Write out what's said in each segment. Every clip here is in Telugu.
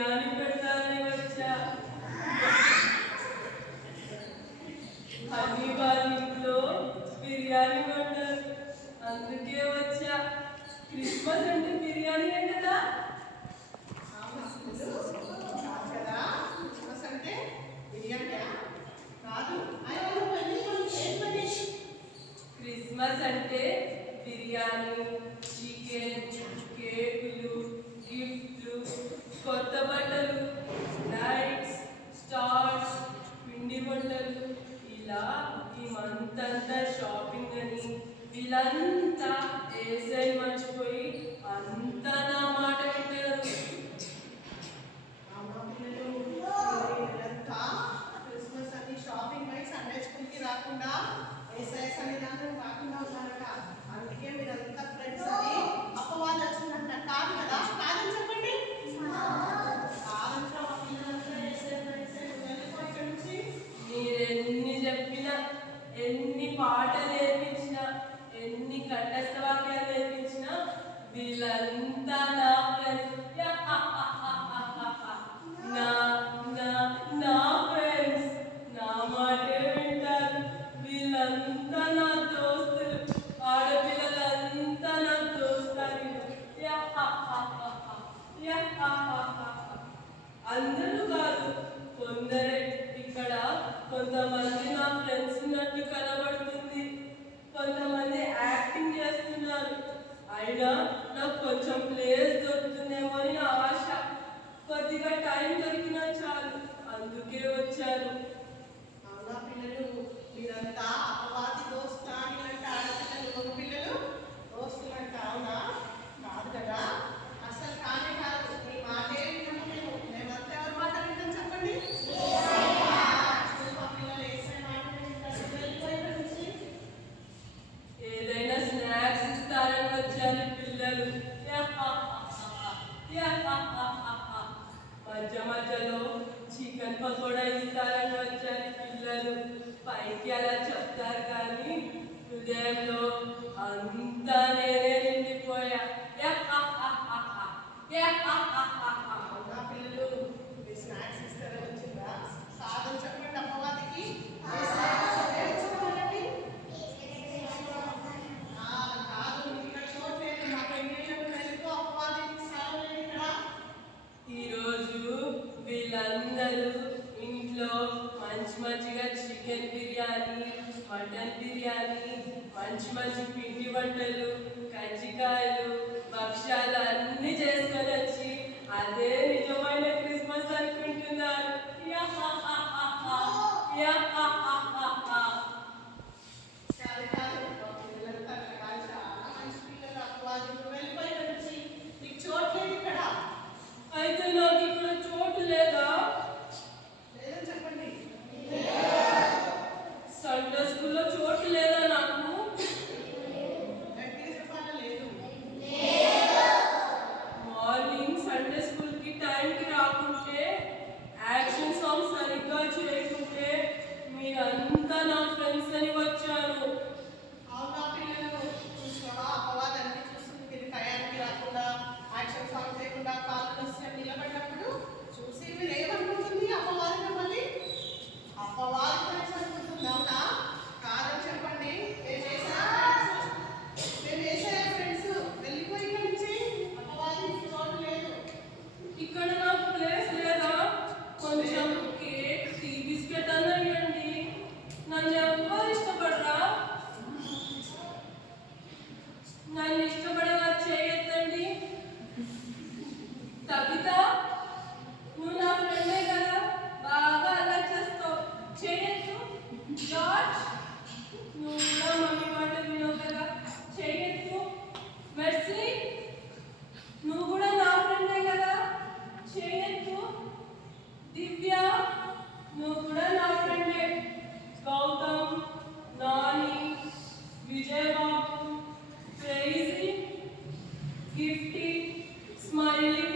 బిర్యానీ పెడతానని వచ్చా. హనీ వాళ్ళ ఇంట్లో బిర్యానీ వండారు, అందుకే వచ్చా. క్రిస్మస్ అంటే బిర్యానీ కదా. క్రిస్మస్ అంటే బిర్యానీ కాదు. క్రిస్మస్ అంటే బిర్యానీ, చికెన్, కేకులు, గిఫ్ట్లు, కొత్త బట్టలు, లైట్స్, స్టార్స్, పిండి వంటలు, ఇలా ఈ మంత్ అంతా షాపింగ్ అని వీళ్ళంతా ఏసై మర్చిపోయి అంతా నా మాట వింటారు. క్రిస్మస్ అని షాపింగ్ అయి సండే స్కూల్కి రాకుండా ఏసఐ సన్నిధానం రాకుండా ఉన్నారట. అందుకే మీరంతా ఫ్రెండ్స్ అని అపవాదం వచ్చిందంట. కాదు కదా? కాదని చెప్పండి. కాదంటే మా పిల్లలంతా ఇక్కడి నుంచి మీరెన్ని చెప్పినా, ఎన్ని పాటలు నేర్పించినా, ఎన్ని కంఠస్థ వాక్యాలు నేర్పించినా వీళ్ళంతా నా ఫ్రెండ్స్. నా నా నా ఫ్రెండ్స్ నా మాటే వింటారు. వీళ్ళంతా నా దోస్తులు, ఆడపిల్లలంతా నా దోస్తాను. అందరూ కాదు, కొందరే. ఇక్కడ కొంతమంది నా ఫ్రెండ్స్ ఉన్నట్టు కనబడుతుంది, కొంతమంది యాక్టింగ్ చేస్తున్నారు. అయినా నాకు కొంచెం ప్లేస్ దొరుకుతుందేమో అని నా ఆశ. కొద్దిగా టైం దొరికినా చాలు, అందుకే వచ్చాను. అవునా పిల్లలు, మీరంతా అపవాది దోస్తాని అంటే ఆడపిల్లలు, మగ పిల్లలు దోస్తులు అంటే. అవునా? కాదు కదా? అసలు కానే కాదు. మీ మాటే విన్నాము మేము. మేమంతా ఎవరి మాట వింటాం చెప్పండి? మా పిల్లలు వేసే మాట వింటారు. వెళ్ళిపోయిన నుంచి ఏదైనా స్నాక్స్ ఇస్తారని వచ్చారు పిల్లలు. మధ్య మధ్యలో చికెన్ పకోడా ఇస్తారని వచ్చారు పిల్లలు. పైకి అలా చెప్తారు కానీ హృదయంలో అంతా నేనే నిండిపోయా. అవునా పిల్లలు, మీ స్నాక్స్ ఇస్తారని వచ్చిందా? కాదని చెప్పండి అమ్మవారికి. కాదు, ఇక్కడ చూడలేదు. మా పెళ్ళిళ్ళకు వెళ్ళిపో. అమ్మవారికి స్థలం లేదు ఇక్కడ. ఈరోజు వీళ్ళందరూ ఇంట్లో మంచి మంచిగా చికెన్ బిర్యానీ, మటన్ బిర్యానీ, మంచి మంచి పిండి వంటలు, కజ్జికాయలు, భక్ష్యాలు అన్నీ చేసుకొని వచ్చి అదే నిజమైన క్రిస్మస్ అనుకుంటున్నారు. కాదు కాదు, మా పిల్లలంతా కాదు, చాలా మంచి పిల్లలు. అపవాదికి వెళ్ళిపోయిన నుంచి నీకు చూడలేదు ఇక్కడ. అయితే నాకు ఇక్కడ చోటు లేదా? లేదని చెప్పండి. సండే స్కూల్లో చోటు లేదా నాకు? గట్టిగా చెప్పాలా? లేదు. మార్నింగ్ సండే స్కూల్కి టైంకి రాకుంటే, యాక్షన్ సాంగ్స్ సరిగ్గా చేయకుంటే మీరంతా నా ఫ్రెండ్స్ అని వచ్చాను. అవునా పిల్లలు, చూసినావా? అపవాదాన్ని చూస్తుంది. మీరు టయానికి రాకుండా, యాక్షన్ సాంగ్ చేయకుండా, కాళ్ళు వస్తే నిలబడినప్పుడు చూసి మీరు ఏమనుకుంటుంది? అపవాదం మళ్ళీ అపవాదం అనుకుంటుంది. అవునా? కాదని చెప్పండి. మేము వేసే ఫ్రెండ్స్ వెళ్ళిపోయి ఇక్కడి నుంచి. అపవాదం చోటు లేదు. ఇక్కడ నాకు ప్లేస్ లేదా? కొంచెం కేక్, టీ బిస్కెట్ అన్న ఇవ్వండి. నన్ను ఎవ్వరు ఇష్టపడరా? నన్ను ఇష్టపడేలా చేయొద్దండి. తగ్గిత, నువ్వు నా ఫ్రెండే కదా, బాగా అలా చేస్తావు, చేయొచ్చు. జార్జ్, నువ్వు కూడా మమ్మీ మాట వినవు కదా, చేయొచ్చు. మెర్సీ, నువ్వు కూడా నా ఫ్రెండే కదా, చేయొచ్చు. దివ్య, నువ్వు కూడా నా ఫ్రెండే. గౌతమ్, నాని, విజయబాబు, క్రేజీ, గిఫ్టీ, స్మైలీ,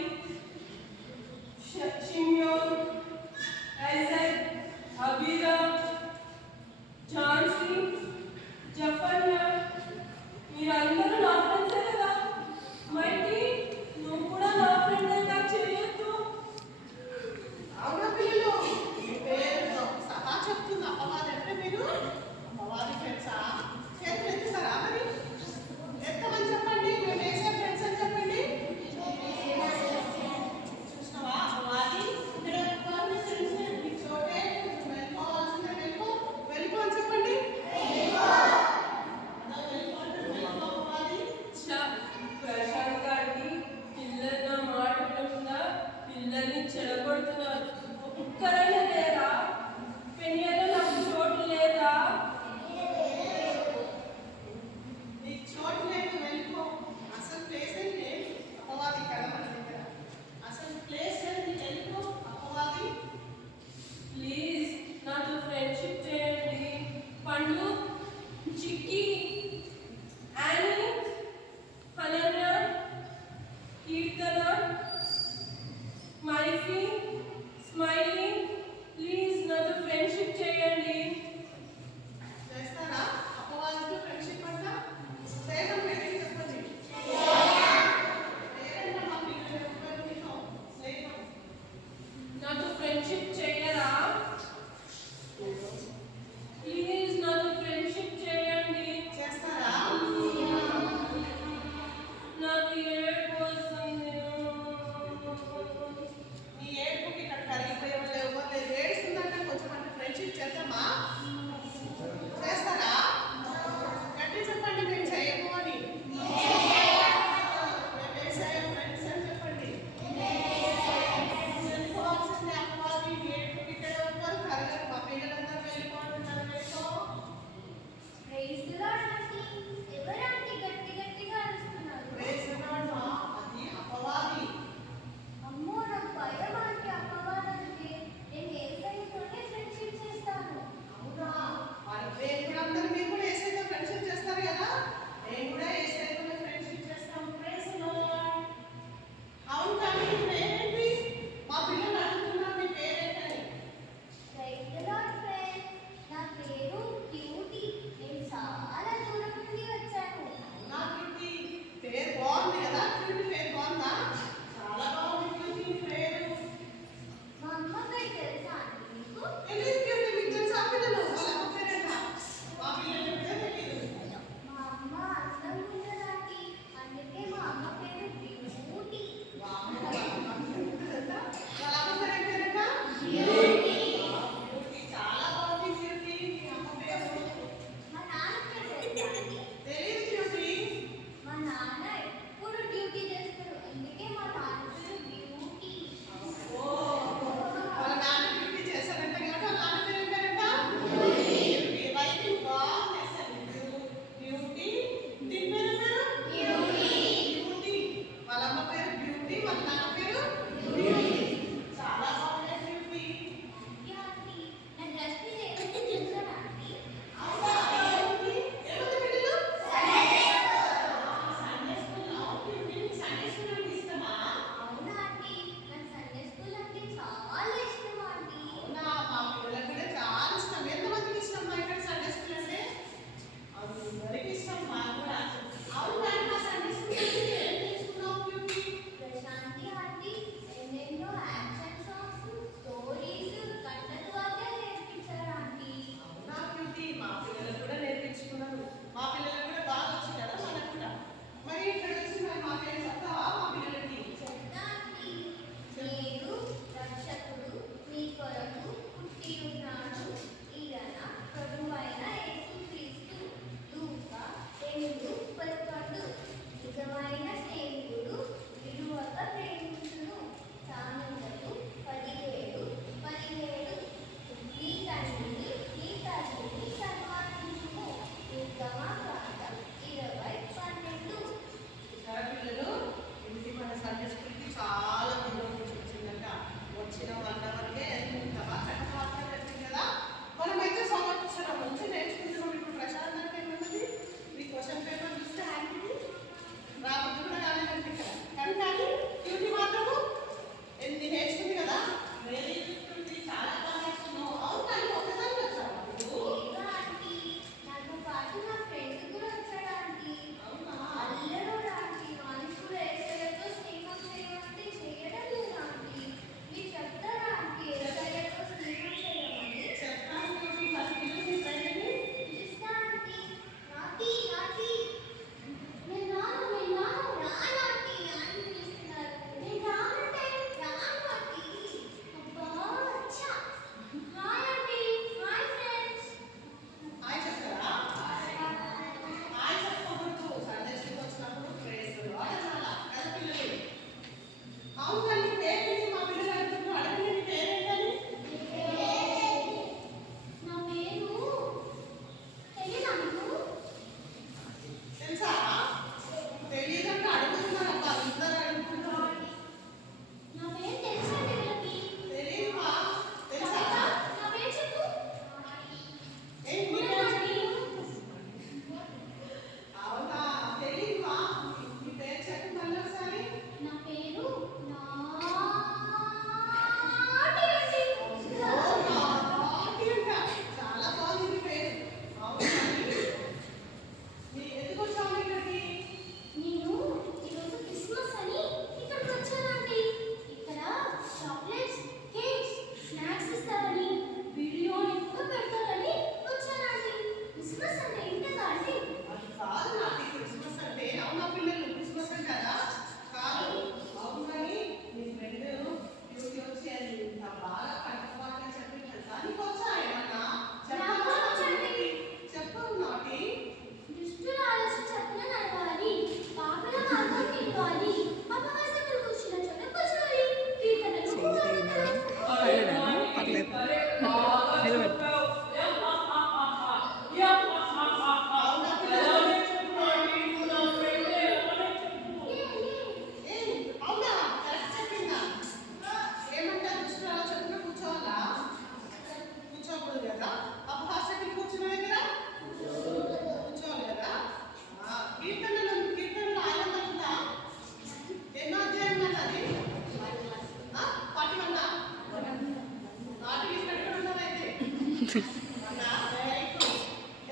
అవునా? Very good.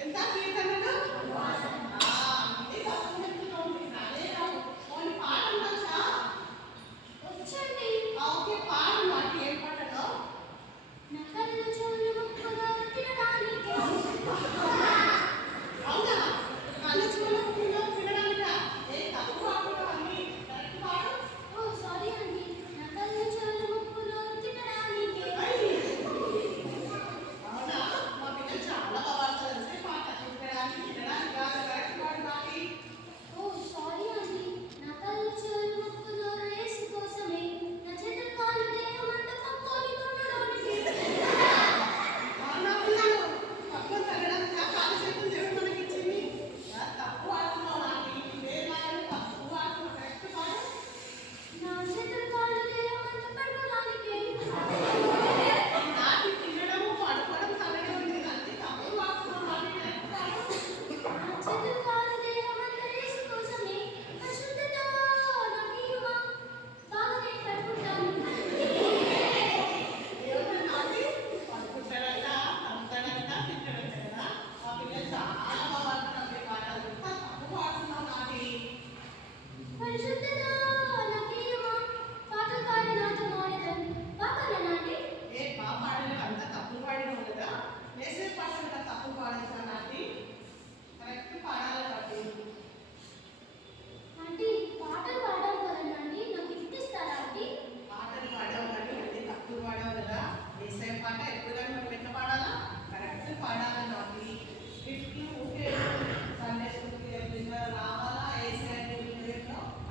ఎంత కీర్తనలు? ఇది తప్పు చెప్తున్నావు. నీకు రానే రావు. పోనీ పాటలు వచ్చా? వచ్చండి. ఓకే, పాడు. నాకు ఏం పాటలో? నకలు చోలు ముక్కులో తినడానికి. అవునా? కళ్ళు చూడకుండా తినడానికా? ఏ తప్పు పాడుతున్నావు అన్నీ. కరెక్ట్ పాడు. ఓ సారీ అండి. నకలు చోలు ముక్కులో తినడానికి. అవునా? మా పిల్ల చాలా బాగా పాడుతుంది. తెలిసే పాట. తినడానికి కాదు. కరెక్ట్ పాడు నాటి. ఓ సారీ అండి. నకలు చోలు ముక్కులో రేసు కోసమే నా చేతులు కాలు దేహమంతా పక్కోని కొట్టడానికి. అవునా పిల్లలు? తప్పు తగ్గడానికా? కాలు చేతులు దేవుడు మనకిచ్చింది. తప్పు పాడుతున్నావు నాటి. వేరే వాళ్ళు తప్పు పాడుతున్నావు. కరెక్ట్ పాడు. నా చేతులు కాలు దేహమంతా పడుకోడానికి. నాటి తినడము పడుకోవడం తగ్గడం ఉంది. అన్ని తప్పు పాడుతున్నావు నాటి. కరెక్ట్ పాడు. నా చేతులు కాలు దేహమంతా రేసు కోసమే నా శుద్ధత నాకివ్వమా. బాగానే పడుకుంటాను. దేవుడు నాటి పడుకుంటాడంట, తంతాడంట, తింటాడంట కదా. మా పిల్ల చాలా బాగా పాడుతున్నారు ఈ పాటలు. తప్పు పాడుతున్నావు నాటి. పరిశుద్ధత నాకివ్వమా. పాటలు పాడి నాతో మాడేదని పాపాలనాటి. ఏ బాగా పాడలేదు, అంతా తప్పు పాడినావు కదా. వేసే పాటలు తప్పు పాడేసా నాటి. కరెక్ట్ పాడాలి నాటి. ఆంటీ పాటలు పాడాలి కదండి, నాకు గిఫ్ట్ ఇస్తారా ఆంటీ? పాటలు పాడావు కానీ అన్ని తప్పు పాడావు కదా. వేసే పాట ఎప్పుడు కానీ మనం ఎట్లా పాడాలా? కరెక్ట్ పాడాలి నాటి. గిఫ్ట్లు ఊకే సండే స్కూల్కి వెళ్ళినా రావాలా, వేసే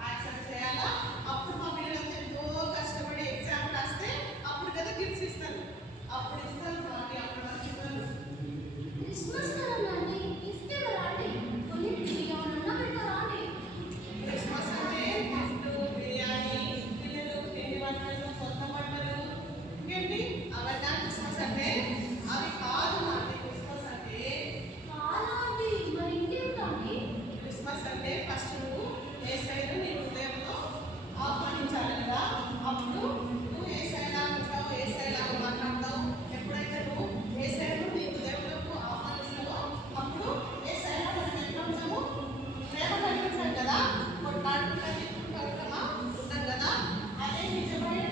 యాక్సెప్ట్ చేయాలా. అప్పుడు మా పిల్లలంతా ఎంతో కష్టపడి ఎగ్జామ్ రాస్తే అప్పుడు కదా గిఫ్ట్స్ ఇస్తారు. అప్పుడు ఇస్తారు నాటి. అప్పుడు మర్చిపోయారు. క్రిస్మస్ కదండి ఆంటీ, గిఫ్ట్ ఇవ్వరా ఆంటీ? కొన్నింటికి ఏమన్నా పెడతారా ఆంటీ? క్రిస్మస్ అంటే గిఫ్ట్, బిర్యానీ, పిల్లలు తిండి వంటలు, కొత్త బట్టలు, ఇంకేంటి అవన్నీ క్రిస్మస్ అంటే. అవి కాదు నాటి. క్రిస్మస్ అంటే కాదా ఆంటీ, మరి ఇంకేమిటి ఆంటీ? క్రిస్మస్ అంటే ఫస్ట్ నువ్వు యేసయ్యను నీ హృదయంలో ఆహ్వానించాలి కదా. అప్పుడు నువ్వు యేసయ్యలా ఉంటావు, యేసయ్యలా మాట్లాడతావు. ఎప్పుడైతే నువ్వు యేసయ్యను నీ హృదయంలోకి ఆహ్వానిస్తావో అప్పుడు యేసయ్యలో మనం ఎట్లా ఉంటాము? ప్రేమ కలిగి ఉంటాం కదా. కొట్లాడుకుంటా తిట్టుకుంటా ఉంటామా? ఉంటాం కదా. అదే నిజమైన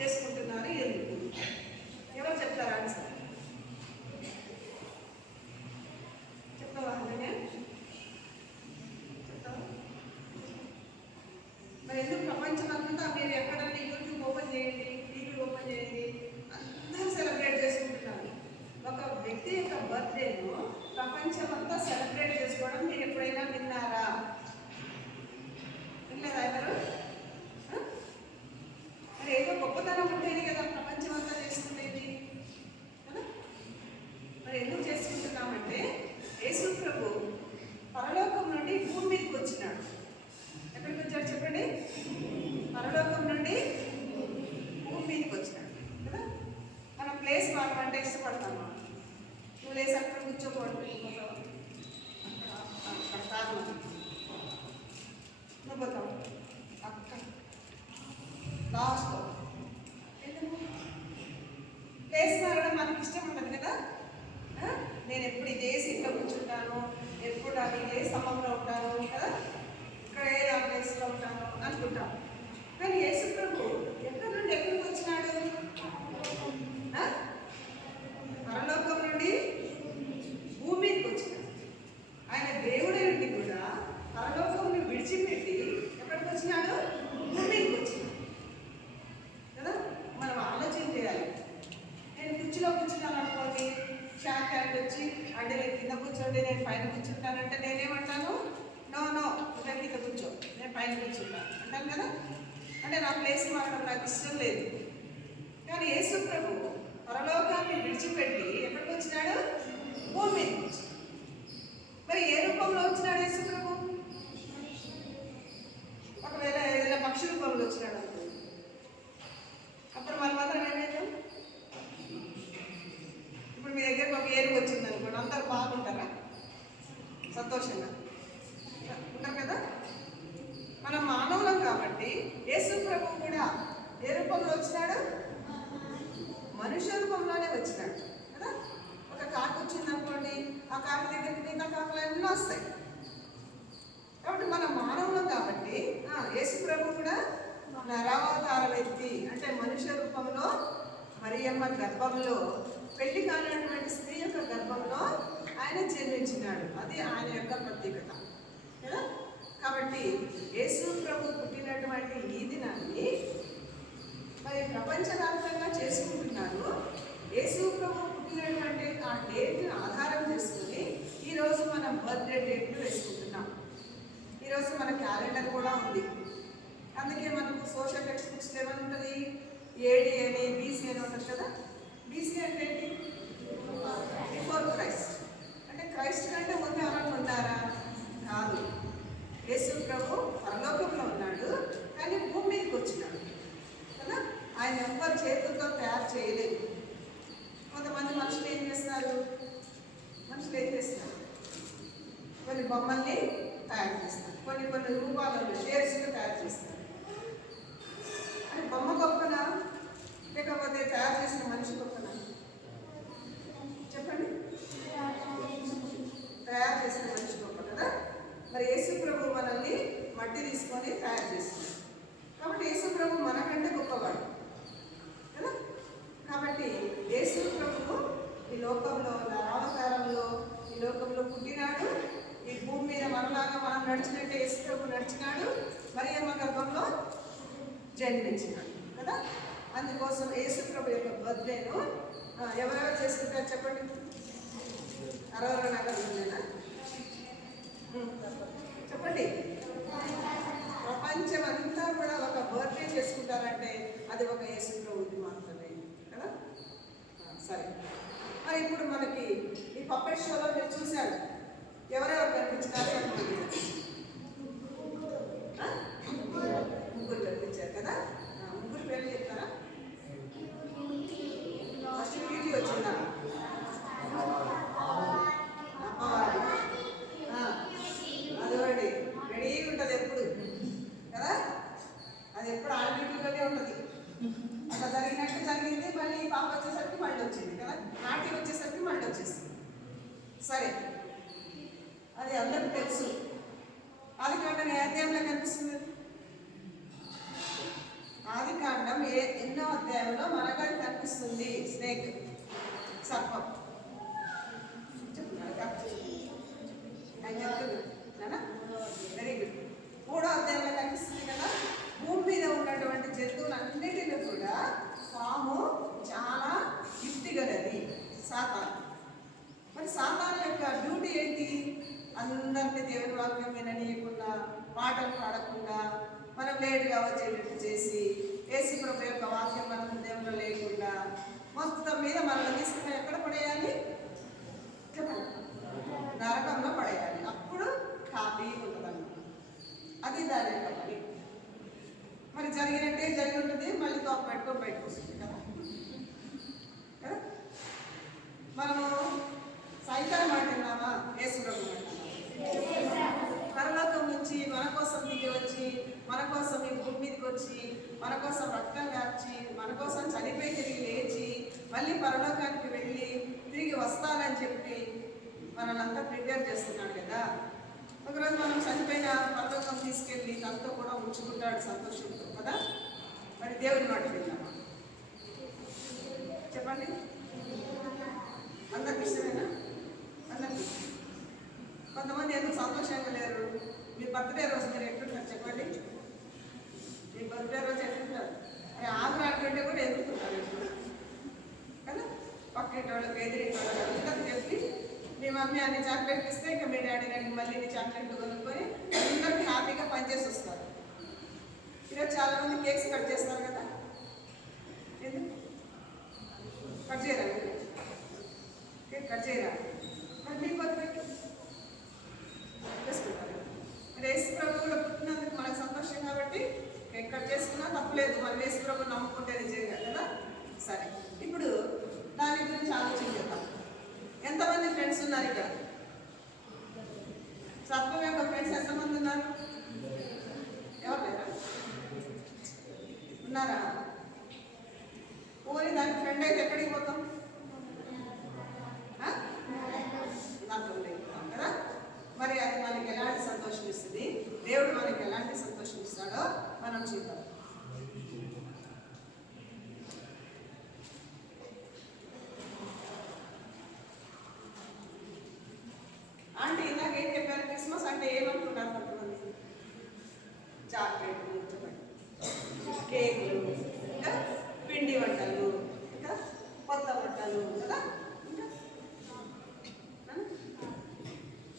చేసుకుంటున్నారు ఎందుకు? ఎవరు చెప్తారా ఆన్సర్? చెప్తావా? చెప్తావా? మరి ఎందుకు ప్రపంచం అంతా మీరు ఎక్కడన్నా యూట్యూబ్ ఓపెన్ చేయండి, టీవీ ఓపెన్ చేయండి, అందరూ సెలబ్రేట్ చేసుకుంటున్నారు. ఒక వ్యక్తి యొక్క బర్త్డేను ప్రపంచం అంతా సెలబ్రేట్ చేసుకోవడం మీరు ఎప్పుడైనా విన్నారా? వినలేదా ఎవరు? మరి ఏదో గొప్పతనం ఉంటేనే కదా ప్రపంచం అంతా చేసుకునేది కదా. మరి ఎందుకు చేసుకుంటున్నామంటే యేసు ప్రభు పరలోకం నుండి భూమి మీదకి వచ్చినాడు. ఎక్కడికి వచ్చాడు చెప్పండి? పరలోకం నుండి భూమి మీదకి వచ్చినాడు కదా. మనం ప్లేస్ మారమంటే ఇష్టపడతామా? నువ్వు లేసి అక్కడ కూర్చోకూడదు, అక్కడ కాదు, నువ్వు పోతావు అక్కడ లాస్ట్. ప్లేస్ మారడం మనకి ఇష్టం ఉండదు కదా. నేను ఎప్పుడు ఇదే సీట్లో కూర్చుంటాను, ఎప్పుడు అది ఇదే స్తంభంలో ఉంటాను కదా, ఇక్కడే ఆ ప్లేస్లో ఉంటాను అనుకుంటాను. కానీ యేసు ప్రభు ఎక్కడి నుండి ఎక్కడికి వచ్చినాడు? పరలోకం నుండి భూమి మీదకి వచ్చినాడు. ఆయన దేవుడి నుండి కూడా పరలోకం విడిచిపెట్టి ఎక్కడికి వచ్చినాడు? భూమి మీదకి వచ్చినాడు కదా. మనం ఆలోచన చేయాలి. నేను కుర్చీలో కూర్చున్నాను అనుకోండి, షాక్ హ్యాండ్ వచ్చి అంటే నేను కింద కూర్చోండి, నేను పైన కూర్చుంటానంటే నేనేమంటాను? నో నో, ఇంకా కింద కూర్చో, నేను పైన కూర్చుంటాను అంటాను కదా. అంటే నా ప్లేస్ మారడం నాకు ఇష్టం లేదు. కానీ యేసు ప్రభు పరలోకాన్ని విడిచిపెట్టి ఎక్కడికి వచ్చినాడు? భూమి మీదకి వచ్చి. మరి ఏ రూపంలో వచ్చినాడు యేసు ప్రభు? ఒకవేళ ఏదైనా పక్షి రూపంలో వచ్చినాడు అనుకో, అప్పుడు మన మాత్రం ఏమైంది? ఇప్పుడు మీ దగ్గరకు ఒక ఏనుగు వచ్చింది అనుకోండి, అందరు బాగుంటారా? సంతోషంగా ఉంటారు కదా. మనం మానవులం కాబట్టి యేసు ప్రభు కూడా ఏ రూపంలో వచ్చినాడు? మనుష్య రూపంలోనే వచ్చినాడు కదా. ఒక కాకి వచ్చింది అనుకోండి, ఆ కాకి దగ్గరికి మిగతా కాకులు ఎన్నో వస్తాయి. కాబట్టి మనం మానవులం కాబట్టి యేసు ప్రభు కూడా నరావతార వ్యక్తి, అంటే మనుష్య రూపంలో మరియమ్మ గర్భంలో, పెళ్లి కానటువంటి స్త్రీ యొక్క గర్భంలో ఆయన జన్మించినాడు. అది ఆయన యొక్క ప్రత్యేకత కదా. కాబట్టి యేసు ప్రభు పుట్టినటువంటి ఈ దినాన్ని మరి ప్రపంచవ్యాప్తంగా చేసుకుంటున్నారు. యేసు ప్రభు పుట్టినటువంటి ఆ డేట్ని ఆధారం చేసుకుని ఈరోజు మనం బర్త్డే డేట్లు వేసుకుంటున్నాం. ఈరోజు మన క్యాలెండర్ కూడా ఉంది. అందుకే మనకు సోషల్ టెక్స్ట్ బుక్స్ ఏమని ఉంటుంది? ఏడి అని, బీసీ అని ఉంటుంది కదా. బీసీ అంటే ఏంటి? Before Christ. అంటే క్రైస్ట్ కంటే ముందు ఎవరైనా ఉన్నారా? కాదు. యేసు ప్రభు పరలోకంలో ఉన్నాడు, కానీ భూమి మీదకి వచ్చినాడు కదా. ఆయన ఎవరి చేతులతో తయారు చేయలేదు. కొంతమంది మనుషులు ఏం చేస్తారు? కొన్ని బొమ్మల్ని తయారు చేస్తారు, కొన్ని రూపాలలో షేప్స్ని తయారు చేస్తారు. అది బొమ్మ గొప్పనా లేకపోతే తయారు చేసిన మనిషి గొప్పనా? చెప్పండి. తయారు చేసిన మనిషి గొప్ప కదా. మరి యేసు ప్రభు మనల్ని మట్టి తీసుకొని తయారు చేస్తుంది కాబట్టి యేసు ప్రభు మనకంటే గొప్పవాడు కదా. కాబట్టి యేసు ప్రభు ఈ లోకంలో నరావతారంలో ఈ లోకంలో పుట్టినాడు. ఈ భూమి మీద మనలాగా మనం నడిచినట్టే యేసు ప్రభు నడిచినాడు. మరియమ్మ గర్భంలో జన్మించినాడు కదా. అందుకోసం యేసు ప్రభు యొక్క బర్త్డేను ఎవరెవరు చేసుకుంటారు చెప్పండి. అరవర నగరంలోనేనా? చెప్పండి. ప్రపంచం అంతా కూడా ఒక బర్త్డే చేసుకుంటారంటే అది ఒక యేసు ప్రభువుకి మాత్రమే కదా. సరే, మరి ఇప్పుడు మనకి ఈ పప్పెట్ షోలో మీరు చూశారు, ఎవరెవరు కనిపించినారో ఎంతమంది? ముగ్గురు కనిపించారు కదా. ముగ్గురు పేర్లు చెప్తారా? ఫస్ట్ బ్యూటీ వచ్చిందా? అమ్మవారు. అదొకటి రెడీగా ఉంటుంది ఎప్పుడు కదా. అది ఎప్పుడు ఆల్రెడీలోనే ఉంటుంది. అట్లా జరిగినట్టు జరిగింది. మళ్ళీ పాప వచ్చేసరికి మళ్ళీ వచ్చింది కదా. నాట్యం వచ్చేసరికి మళ్ళీ వచ్చేసింది. సరే, అది అందరికీ తెలుసు. ఆదికాండం ఏ అధ్యాయంలో కనిపిస్తుంది? ఆదికాండం ఎన్నో అధ్యాయంలో మనకు కనిపిస్తుంది స్నేక్, సర్పం. Very good. 3వ అధ్యాయంలో కనిపిస్తుంది కదా, భూమి మీద ఉన్నటువంటి జంతువులన్నిటిని కూడా పాము చాలా యుక్తిగలది సాతాను. మరి సాతాను యొక్క డ్యూటీ ఏంటి? అందరినీ దేవుని వాక్యం విననీయకుండా, పాటలు పాడకుండా, మనం లేటుగా వచ్చేటట్టు చేసి, యేసు ప్రభు యొక్క వాక్యం మన హృదయంలో లేకుండా మొత్తం మీద మనల్ని తీసుకుని ఎక్కడ పడేయాలి? నరకంలో పడేయాలి. అప్పుడు హ్యాపీ ఉంటుందన్నమాట. అది దాని యొక్క పని. మరి జరిగినట్టే జరిగి ఉంటుంది, మళ్ళీ తోక పెట్టుకొని బయటకు వస్తుంది కదా. మనము సైతాన్ మాట విన్నామా? యేసు ప్రభు మాట. పరలోకం నుంచి మన కోసం దిగి వచ్చి, మన కోసం ఈ భూమి మీదకి వచ్చి, మన కోసం రక్తం కార్చి, మన కోసం చనిపోయి తిరిగి లేచి, మళ్ళీ పరలోకానికి వెళ్ళి తిరిగి వస్తానని చెప్పి మనల్ని ప్రిపేర్ చేస్తున్నాడు కదా. ఒకరోజు మనం చనిపోయిన పరలోకం తీసుకెళ్ళి తనతో కూడా ఉంచుకుంటాడు సంతోషంతో కదా. మరి దేవుని మాట విన్నామా? చెప్పండి. అందరికి ఇష్టమేనా? అందరికి. కొంతమంది ఎందుకు సంతోషంగా లేరు? మీ బర్త్డే రోజు మీరు ఎట్లుంటారు చెప్పండి? మీ బర్త్డే రోజు ఎట్లుంటారు? అరే ఆగ్రా అంటే కూడా ఎదుగుతుంటారు ఎప్పుడు కదా. పక్కింటి వాళ్ళకి, ఎదిరింటి వాళ్ళకి అందరికి చెప్పి మీ మమ్మీ అన్ని చాక్లెట్లు ఇస్తే ఇంకా మీ డాడీ గారికి మళ్ళీ నీ చాక్లెట్లు కొనుక్కొని అందరికి హ్యాపీగా పనిచేసి వస్తారు. ఈరోజు చాలామంది కేక్స్ కట్ చేస్తారు కదా. ఎందుకు కట్ చేయరా? కేక్ కట్ చేయరా? మరి మీకు బర్త్డే చేసుకుంటారు. మరి యేసు ప్రభు కూడా పుట్టినందుకు మనకు సంతోషం కాబట్టి కేక్ కట్ చేసుకున్నా తప్పలేదు. మనం యేసు ప్రభు నమ్ముకుంటే నిజంగా కదా. సరే, ఇప్పుడు దాని గురించి ఆలోచించేద్దాం. ఎంతమంది ఫ్రెండ్స్ ఉన్నారు ఇక్కడ? సర్పం యొక్క ఫ్రెండ్స్ ఎంతమంది ఉన్నారు? ఎవరు లేరా? ఉన్నారా? పోనీ దానికి ఫ్రెండ్ అయితే ఎక్కడికి పోతాం? కదా. మరి అది మనకి ఎలాంటి సంతోషం ఇస్తుంది, దేవుడు మనకి ఎలాంటి సంతోషం ఇస్తాడో మనం చూద్దాం. అంటే ఇందాక ఏం చెప్పారు? క్రిస్మస్ అంటే ఏమనుకుంటారు కొంతమంది? చాక్లెట్లు, కేకులు, ఇంకా పిండి వంటలు, ఇంకా కొత్త బట్టలు కదా, ఇంకా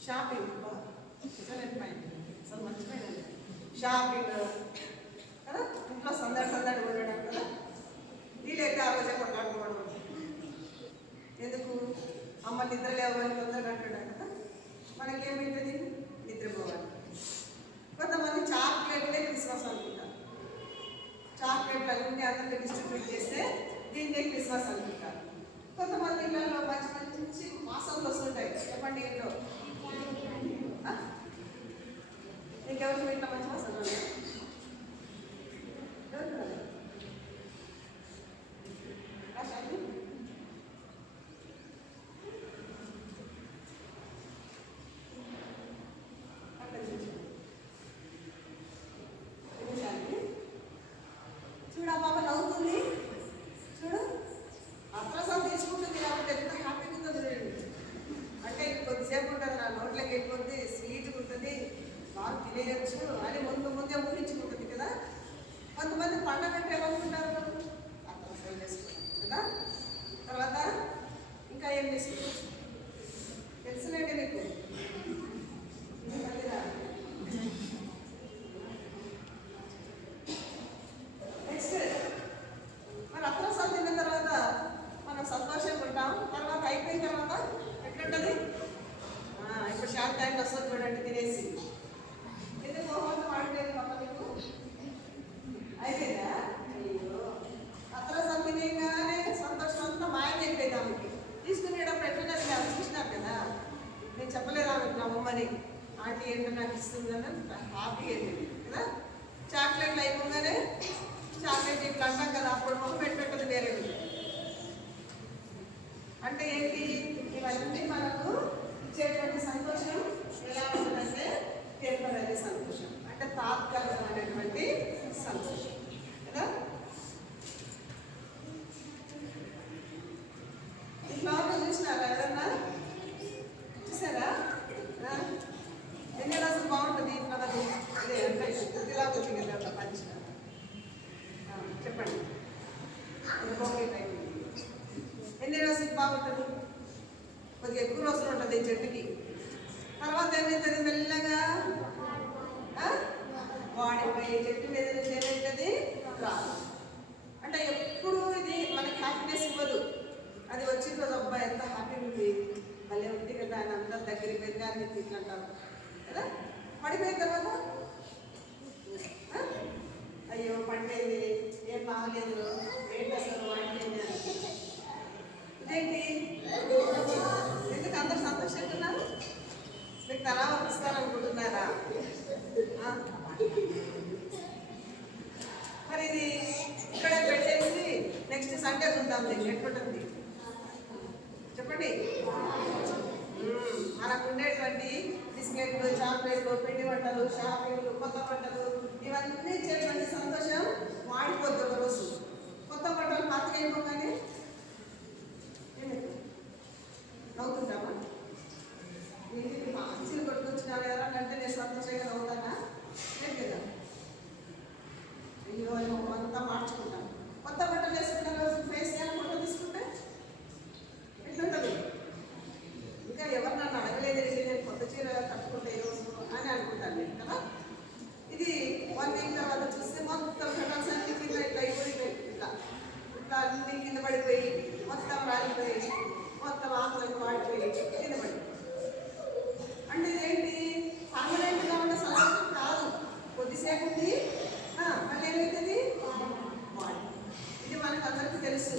షాపింగ్. అసలు మర్చిపోయిందండి షాపింగ్ కదా. ఇంట్లో సందడి ఉండడం కదా. వీలైతే ఆ రోజే కొట్లాడుకోవడం. ఎందుకు? అమ్మ నిద్ర లేవని తొందరగా అంటున్నాడు కదా. మనకేమైతుంది? నిద్రపోవాలి. కొంతమంది చాక్లెట్లే క్రిస్మస్ అనుకుంటారు. చాక్లెట్లు అన్నీ అందరికీ డిస్ట్రిబ్యూట్ చేస్తే దీన్నే క్రిస్మస్ అనుకుంటారు. కొంతమంది ఇళ్ళలో మంచి మంచి మాసాలు వస్తుంటాయి. చెప్పండి ఇంట్లో ఇంకెవరికి ఇంట్లో మంచి మాసాలు ఉన్నాయి? చూడు, ఆ పాప నవ్వుతుంది. చూడు, అత్రసాలు తీసుకుంటుంది కాబట్టి ఎంత హ్యాపీగా ఉందో చూడండి. అంటే కొద్దిసేపు ఉంటుంది, నా నోట్లోకి వెళ్ళిపోద్ది, స్వీట్గా ఉంటుంది, బాగా తినేయచ్చు అని ముందే ఊహించుకుంటుంది కదా. కొంతమంది పండగ అంటే ఏమనుకుంటారు? అత్రసాలు చేసుకుంటారు కదా. తర్వాత ఇంకా ఏం చేసుకుంటారు తెలుసులేండి మీకు. నెక్స్ట్ మరి అత్రసాలు తిన్న తర్వాత మనం సంతోషంగా ఉంటాం. తర్వాత అయిపోయిన తర్వాత ఎట్లుంటుంది? ఇప్పుడు షార్ట్ టైం వస్తుంది చూడండి తినేసి. ఎందుకు మోహన్ మాడలేదు పాప మీకు? అయిపోయిందా? అయ్యో, అత్రసాలు తినేగానే సంతోషం అంతా మాయమైపోయింది ఆమెకి. తీసుకునేటప్పుడు ఎట్లున్నది ఆమె చూసినారు కదా. నేను చెప్పలేదు ఆమెకు నా అమ్మని ఆంటీ ఏంటో నాకు ఇస్తుందని హ్యాపీగా వెళ్ళింది కదా. చాక్లెట్లు అయిపోగానే చాక్లెట్ ఇట్లా అంటాం కదా, అప్పుడు మొహం పెట్టదు వేరే. అంటే ఏంటి? ఇవన్నీ మనకు ఇచ్చేటువంటి సంతోషం ఎలా ఉంటుందంటే టెంపరరీ సంతోషం, అంటే తాత్కాలికమైనటువంటి సంతోషం కదా. ఉంటుంది చెట్టుకి. తర్వాత ఏమవుతుంది? మెల్లగా వాడిపోయి చెట్టు మీద నుంచి ఏమవుతుంది? రాదు. అంటే ఎప్పుడు ఇది మనకి హ్యాపీనెస్ ఇవ్వదు. అది వచ్చిన రోజు అబ్బాయి ఎంత హ్యాపీగా ఉంది, భలే ఉంది కదా అని అందరు దగ్గరికి వెళ్ళి అని ఇట్లా అంటారు కదా. పడిపోయిన తర్వాత అయ్యో పడిపోయింది, ఏం బాగలేదు, ఏంటి అసలు వాడిపోయింది అని. ఇదేంటి? ఎందుకు అందరు సంతోషంగా ఉన్నారు? మీకు తలా వస్తారనుకుంటున్నారా? మరి ఇది ఇక్కడ పెట్టేసి నెక్స్ట్ సండే చూద్దాం. దీన్ని ఎట్లుంటుంది చెప్పండి. మనకు ఉండేటువంటి బిస్కెట్లు, చాక్లెట్లు, పిండి వంటలు, షాపింగ్లు, కొత్త బట్టలు ఇవన్నీ ఇచ్చేటువంటి సంతోషం వాడిపోద్ది ఒక రోజు. కొత్త బట్టలు పాతగా అయిపోగానే నవ్వుతుంటామా? ఇంటికి మంచిగా కొట్టుకొచ్చినారు ఎవరంటే నేను సంతోషంగా నవ్వుతానా? లేదు కదా. అయ్యో అంతా మార్చుకుంటాను. కొత్త బట్టలు వేసుకున్న రోజు ఫేస్ కానీ ఫోటో తీసుకుంటే ఎట్లుంటుంది? ఇంకా ఎవరు నన్ను అడగలేదు, నేను కొత్త చీర కట్టుకుంటే ఈరోజు అని అనుకుంటాను నేను కదా. ఇది 1 వీక్ తర్వాత చూస్తే మొత్తం ఫోటోస్ అన్ని కింద ఇట్లా అయిపోయి ఇట్లా ఇట్లా అన్ని కింద పడిపోయి మొత్తం రాలిపోయి మొత్తం ఆకులను వాడిపోయి కింద పడిపోయి. అంటే ఇదేంటి? పర్మనెంట్గా ఉన్న సంతోషం కాదు, కొద్దిసేపు ఉంది మళ్ళీ ఏమవుతుంది? ఇది మనకు అందరికీ తెలుసు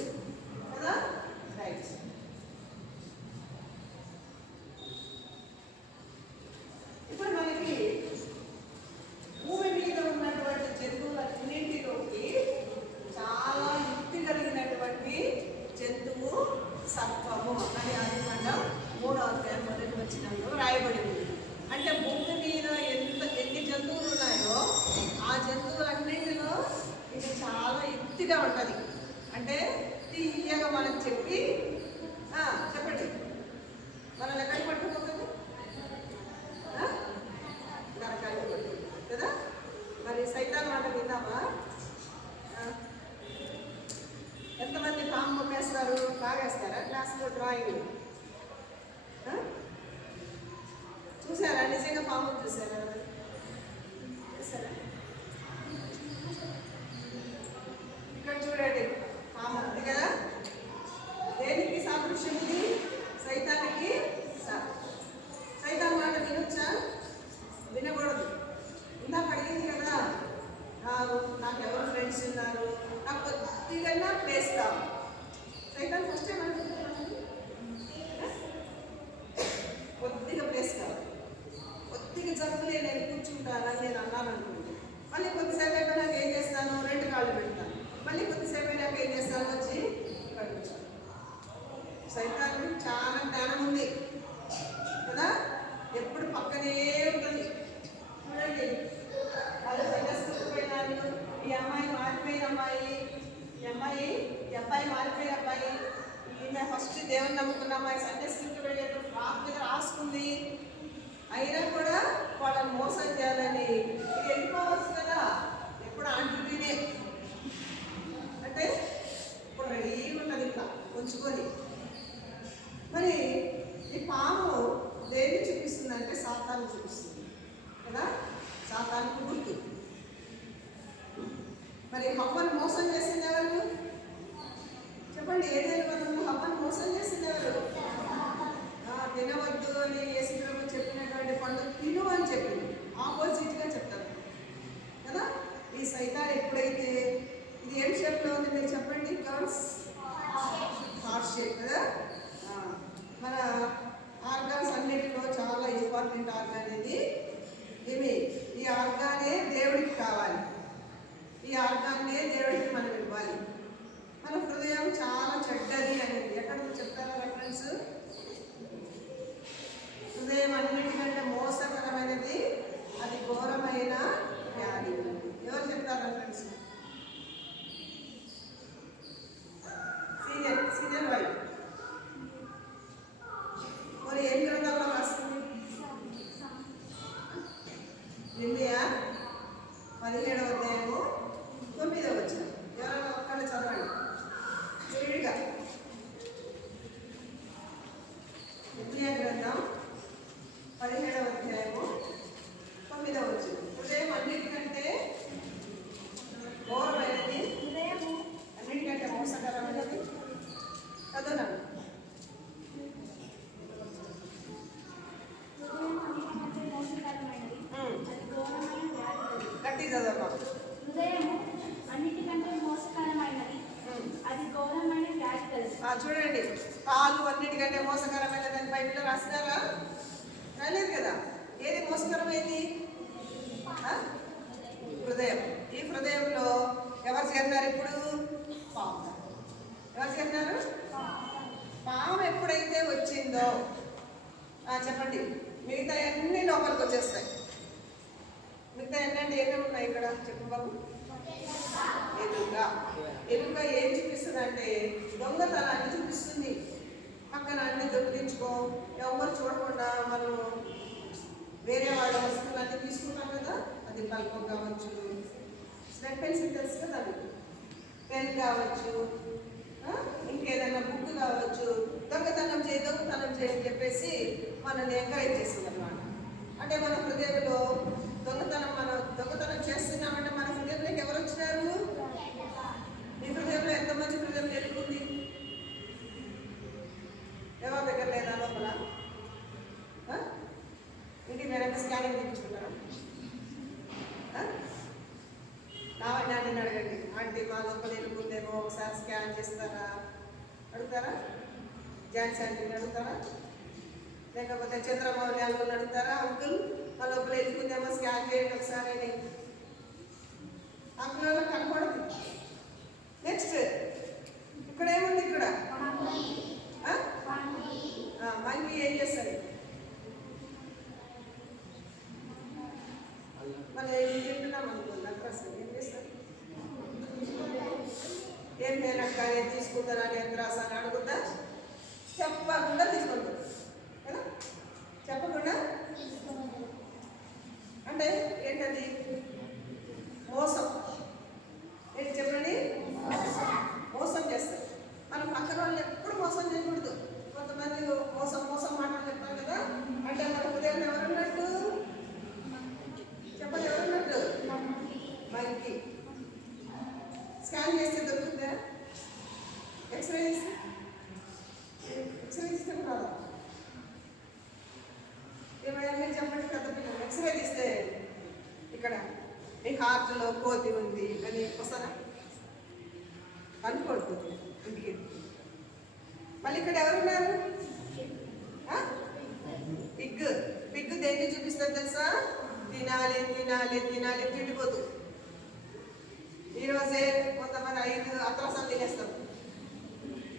కదా. రైట్. ఇప్పుడు మనకి భూమి మీద ఉన్నటువంటి జంతువులన్నింటిలోకి చాలా యుక్తి కలిగినటువంటి జంతువు సర్పము అని ఆదికాండం 3వ అధ్యాయం 1వ వచనంలో రాయబడింది. అంటే భూమి మీద ఎన్ని జంతువులు ఉన్నాయో ఆ జంతువులన్నింటిలో ఇది చాలా యుక్తిగా ఉంటుంది. అంటే తీయగా మనకు చెప్పి చెప్పండి మనల్ని ఎక్కడికి పట్టుకుపోతుంది? నరకానికి పట్టుకుంటుంది కదా. మరి సైతాన్ మాట విన్నామా? ఎంతమంది పాము పంపేస్తారు? బాగేస్తారా క్లాస్లో డ్రాయింగ్? చూసారా? నిజంగా పాము చూసారా? చూసారా? ఇక్కడ చూడండి, పాము ఉంది కదా. దేనికి సాదృశ్యం ఇది? సైతానికి సాదృశ్యం. సైతాన్ మాట వినొచ్చా? వినకూడదు. ఇందాక అడిగింది కదా, నాకు ఎవరు ఫ్రెండ్స్ ఉన్నారు, నాకు కొద్దిగా ప్లేస్ కావాలి. సైతాన్ ఫస్ట్ టైం అనుకుంటున్నాను కొద్దిగా ప్లేస్ కావాలి, కొద్దిగా జరుగులే నేను కూర్చుంటానని నేను అన్నాను అనుకుంటే, మళ్ళీ కొద్దిసేపు అయిపోయినాక ఏం చేస్తాను? 2 కాళ్ళు పెడతాను. మళ్ళీ కొద్దిసేపు అయినాక ఏం చేస్తాను? వచ్చి ఇక్కడ కూర్చోను. సైతాన్ చాలా జ్ఞానం ఉంది కదా, ఎప్పుడు పక్కనే ఉంటుంది. చూడండి, వాళ్ళు సండే స్కూల్కి పోయినారు, ఈ అమ్మాయి మారిపోయిన అమ్మాయి, ఈ అబ్బాయి మారిపోయిన అబ్బాయి, ఈమె ఫస్ట్ దేవుని నమ్ముకున్న అమ్మాయి సండే స్కూల్కి వెళ్ళేది ఫ్రాక్ మీద రాసుకుంది. అయినా కూడా వాళ్ళని మోసం చేయాలని ఇది వెళ్ళిపోవచ్చు కదా. ఎప్పుడు ఆంటీనే అంటే ఇప్పుడు రెడీగా ఉంటుంది ఇట్లా ఉంచుకొని. మరి ఈ పాము దేన్ని చూపిస్తుంది అంటే సాతాను చూపిస్తుంది కదా. సాతానుకు గుర్తు. మరి హవ్వను మోసం చేసింది ఎవరు చెప్పండి? ఏదైనా మనం హవ్వను మోసం చేసింది ఎవరు? తినవద్దు అని యేసుప్రభు చెప్పినటువంటి పండు తిను అని చెప్పింది. ఆపోజిట్గా చెప్తారు కదా. ఈ సైతాన్ ఎప్పుడైతే ఇది ఏం షేప్లో ఉంది మీరు చెప్పండి? హార్ట్ షేప్ కదా. మన ఆర్గాన్స్ అన్నిటిలో చాలా ఇంపార్టెంట్ ఆర్గాన్ ఇది. ఈ ఆర్గానే దేవుడికి కావాలి, ఈ ఆర్గాన్నే దేవుడికి మనం ఇవ్వాలి. మన హృదయం చాలా చెడ్డది అనేది ఎక్కడ చెప్తారా రెఫరెన్స్? హృదయం అన్నిటికంటే మోసకరమైనది, అది ఘోరమైన వ్యాధి. ఎవరు చెప్తారు రెఫరెన్స్? Senior wife. మరి ఏం గ్రంథంలో రాస్తుంది? నిన్నయా 17వ అధ్యాయము 9వ వచనం. ఎవరైనా ఒక్కళ్ళు చదవండి స్పీడ్గా. నిన్నయ గ్రంథం చదవమ్మా. హృదయము అన్నిటికంటే మోసకరమైనది, అది ఘోరమైన వ్యాధి తెలుసు. చూడండి, పాలు అన్నిటికంటే మోసకరమైనదని బైబిల్లో రాసినారా? రాలేదు కదా. ఏది మోసకరమైంది? హృదయం. ఈ హృదయంలో ఎవరు చేరినారు ఇప్పుడు? పాము. ఎవరు చేరినారు? పాము ఎప్పుడైతే వచ్చిందో చెప్పండి, మిగతా అన్ని లోపలికి వచ్చేస్తాయి. మిగతా ఎన్నండి ఏమేమి ఉన్నాయి ఇక్కడ? చెప్పు బాబు. ఎలుక. ఎలుక ఏం చూపిస్తుంది అంటే దొంగతనాన్ని చూపిస్తుంది. పక్కన అన్ని దొంగిలించుకో, ఎవరు చూడకుండా మనం వేరే వాళ్ళ వస్తువులన్నీ తీసుకుంటాం కదా. అది బల్బం కావచ్చు, స్లెట్ పెన్సిల్ తెలుసు కదా, అది పెన్ కావచ్చు, ఇంకేదైనా బుక్ కావచ్చు. దొంగతనం చేయని చెప్పేసి మనల్ని ఎంకరేజ్ చేస్తుంది అన్నమాట. అంటే మన హృదయంలో మనం దొంగతనం చేస్తున్నామంటే మన హృదయంలోకి ఎవరు వచ్చినారు? మీ హృదయంలో ఎంత మంచి హృదయం జరుగుతుంది? ఎవరి దగ్గర లేదా లోపల? ఇంటికి నేనంతా స్కానింగ్ తెప్పించుకుంటారా? నావైనా నేను అడగండి, ఆంటీ మా లోపల వెళ్ళిపోతేమో ఒకసారి స్కాన్ చేస్తారా? అడుగుతారా? జాన్స్ ఆంటీని అడుగుతారా? లేకపోతే చంద్రమౌళి అంకుల్ని అడుగుతారా? అంకుల్ మా లోపల వెళ్ళిపోతేమో స్కాన్ చేయండి ఒకసారి. అంకుల్ వాళ్ళకి కనపడదు. నెక్స్ట్ ఇక్కడ ఏముంది? ఇక్కడ మంకీ ఏం చేస్తారు? మనం ఏం తింటున్నాం అనుకోండి, అసలు ఏం చేస్తారు? ఏం లేనక్క నేను తీసుకుంటారా అని ఎంత రాసాను అడుగుతా? చెప్పకుండా తీసుకుంటారు కదా. చెప్పకుండా అంటే ఏంటది? మోసం. ఏంటి చెప్పండి? మోసం చేస్తారు. మనం పక్కన వాళ్ళు ఎప్పుడు మోసం చేయకూడదు. కొంతమంది మోసం మాటలు చెప్తారు కదా. అంటే మన హృదయంలో ఎవరున్నట్టు? చెప్పండి, ఎవరున్నట్టు? మంకీ. స్కాన్ చేస్తే దొరుకుతుందా? ఎక్స్రే తీస్తే రాదా? ఏమైనా మీరు చెప్పండి, పెద్ద పిల్లలు ఎక్స్రే తీస్తే ఇక్కడ మీ హార్ట్లో కోతి ఉంది అని వస్తారా? అనుకోడుతుంది ఇంటికి. మళ్ళీ ఇక్కడ ఎవరున్నారు? పిగ్ దేన్ని చూపిస్తారు తెలుసా? తినాలి తినాలి తినాలి తిండిపోతూ. ఈరోజే కొంతమంది 5 అత్రసాలు తినేస్తాం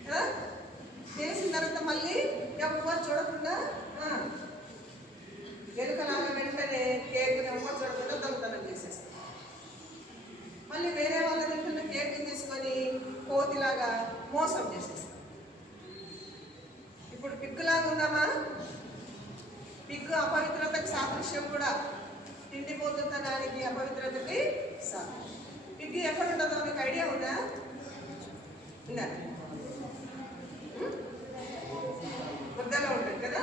కదా. చేసిన తర్వాత మళ్ళీ ఎవరు చూడకుండా ఎలుకలాగా వెంటనే కేకుని ఎవరు చూడకుండా దొంగతనం చేసేస్తాం. మళ్ళీ వేరే వాళ్ళ తింటున్న కేకుని తీసుకొని కోతిలాగా మోసం చేసేస్తాం. ఇప్పుడు పిగ్గులాగా ఉన్నామా? పిగ్గు అపవిత్రతకి సాదృశ్యం కూడా. తిండిపోతున్నదానికి అపవిత్రతకి సాదృశ్యం. పిగ్గు ఎక్కడ ఉంటుందో మీకు ఐడియా ఉందా? ఉందా? ముద్దలో ఉంటుంది కదా.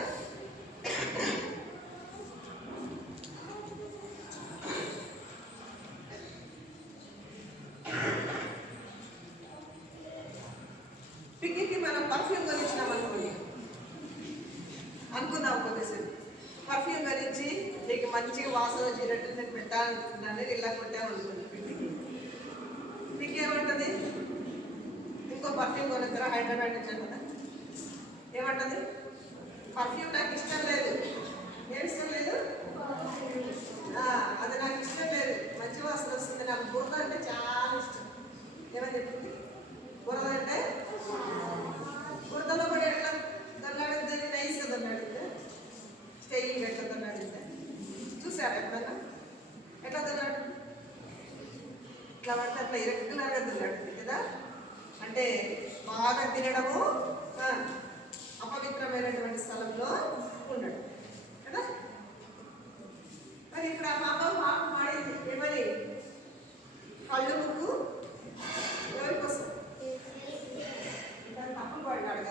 పిగ్గికి మనం పర్ఫ్యూమ్ కొనిచ్చినాం అనుకుందాం కొద్దిసేపు. పర్ఫ్యూమ్ కొనిచ్చి నీకు మంచిగా వాసన వచ్చేటట్టు నేను పెట్టాలనుకుంటున్నాను, ఇలా కొట్టామనుకుంది. పిగ్గి ఏమంటుంది? ఇంకో పర్ఫ్యూమ్ కొనిస్తారా? హైదరాబాద్ నుంచి కదా. ఏమంటుంది? పర్ఫ్యూమ్ నాకు ఇష్టం లేదు. ఏమి ఇష్టం లేదు? అది నాకు ఇష్టం లేదు, మంచి వాసన వస్తుంది. నాకు బురద అంటే చాలా ఇష్టం. ఏమని చెప్తుంది? బురద అంటే బురదలో కూడా ఎట్లా దొల్లాడుద్దని నైస్గా దొల్లాడుద్ది, స్టైల్ ఎట్లా దొల్లాడుద్ది చూసారా ఎప్పుడన్నా? ఎట్లా దొల్లాడు? ఇట్లా పడితే అట్లా ఇరెగ్యులర్గా దొల్లాడుద్ది కదా. అంటే బాగా తినడము, అపవిత్రమైనటువంటి స్థలంలో ఉండడం కదా. మరి ఇక్కడ పాప పాడింది ఏమని? కళ్ళు ముక్కు ఎవరి కోసం? తప్పులు పడ్డాడు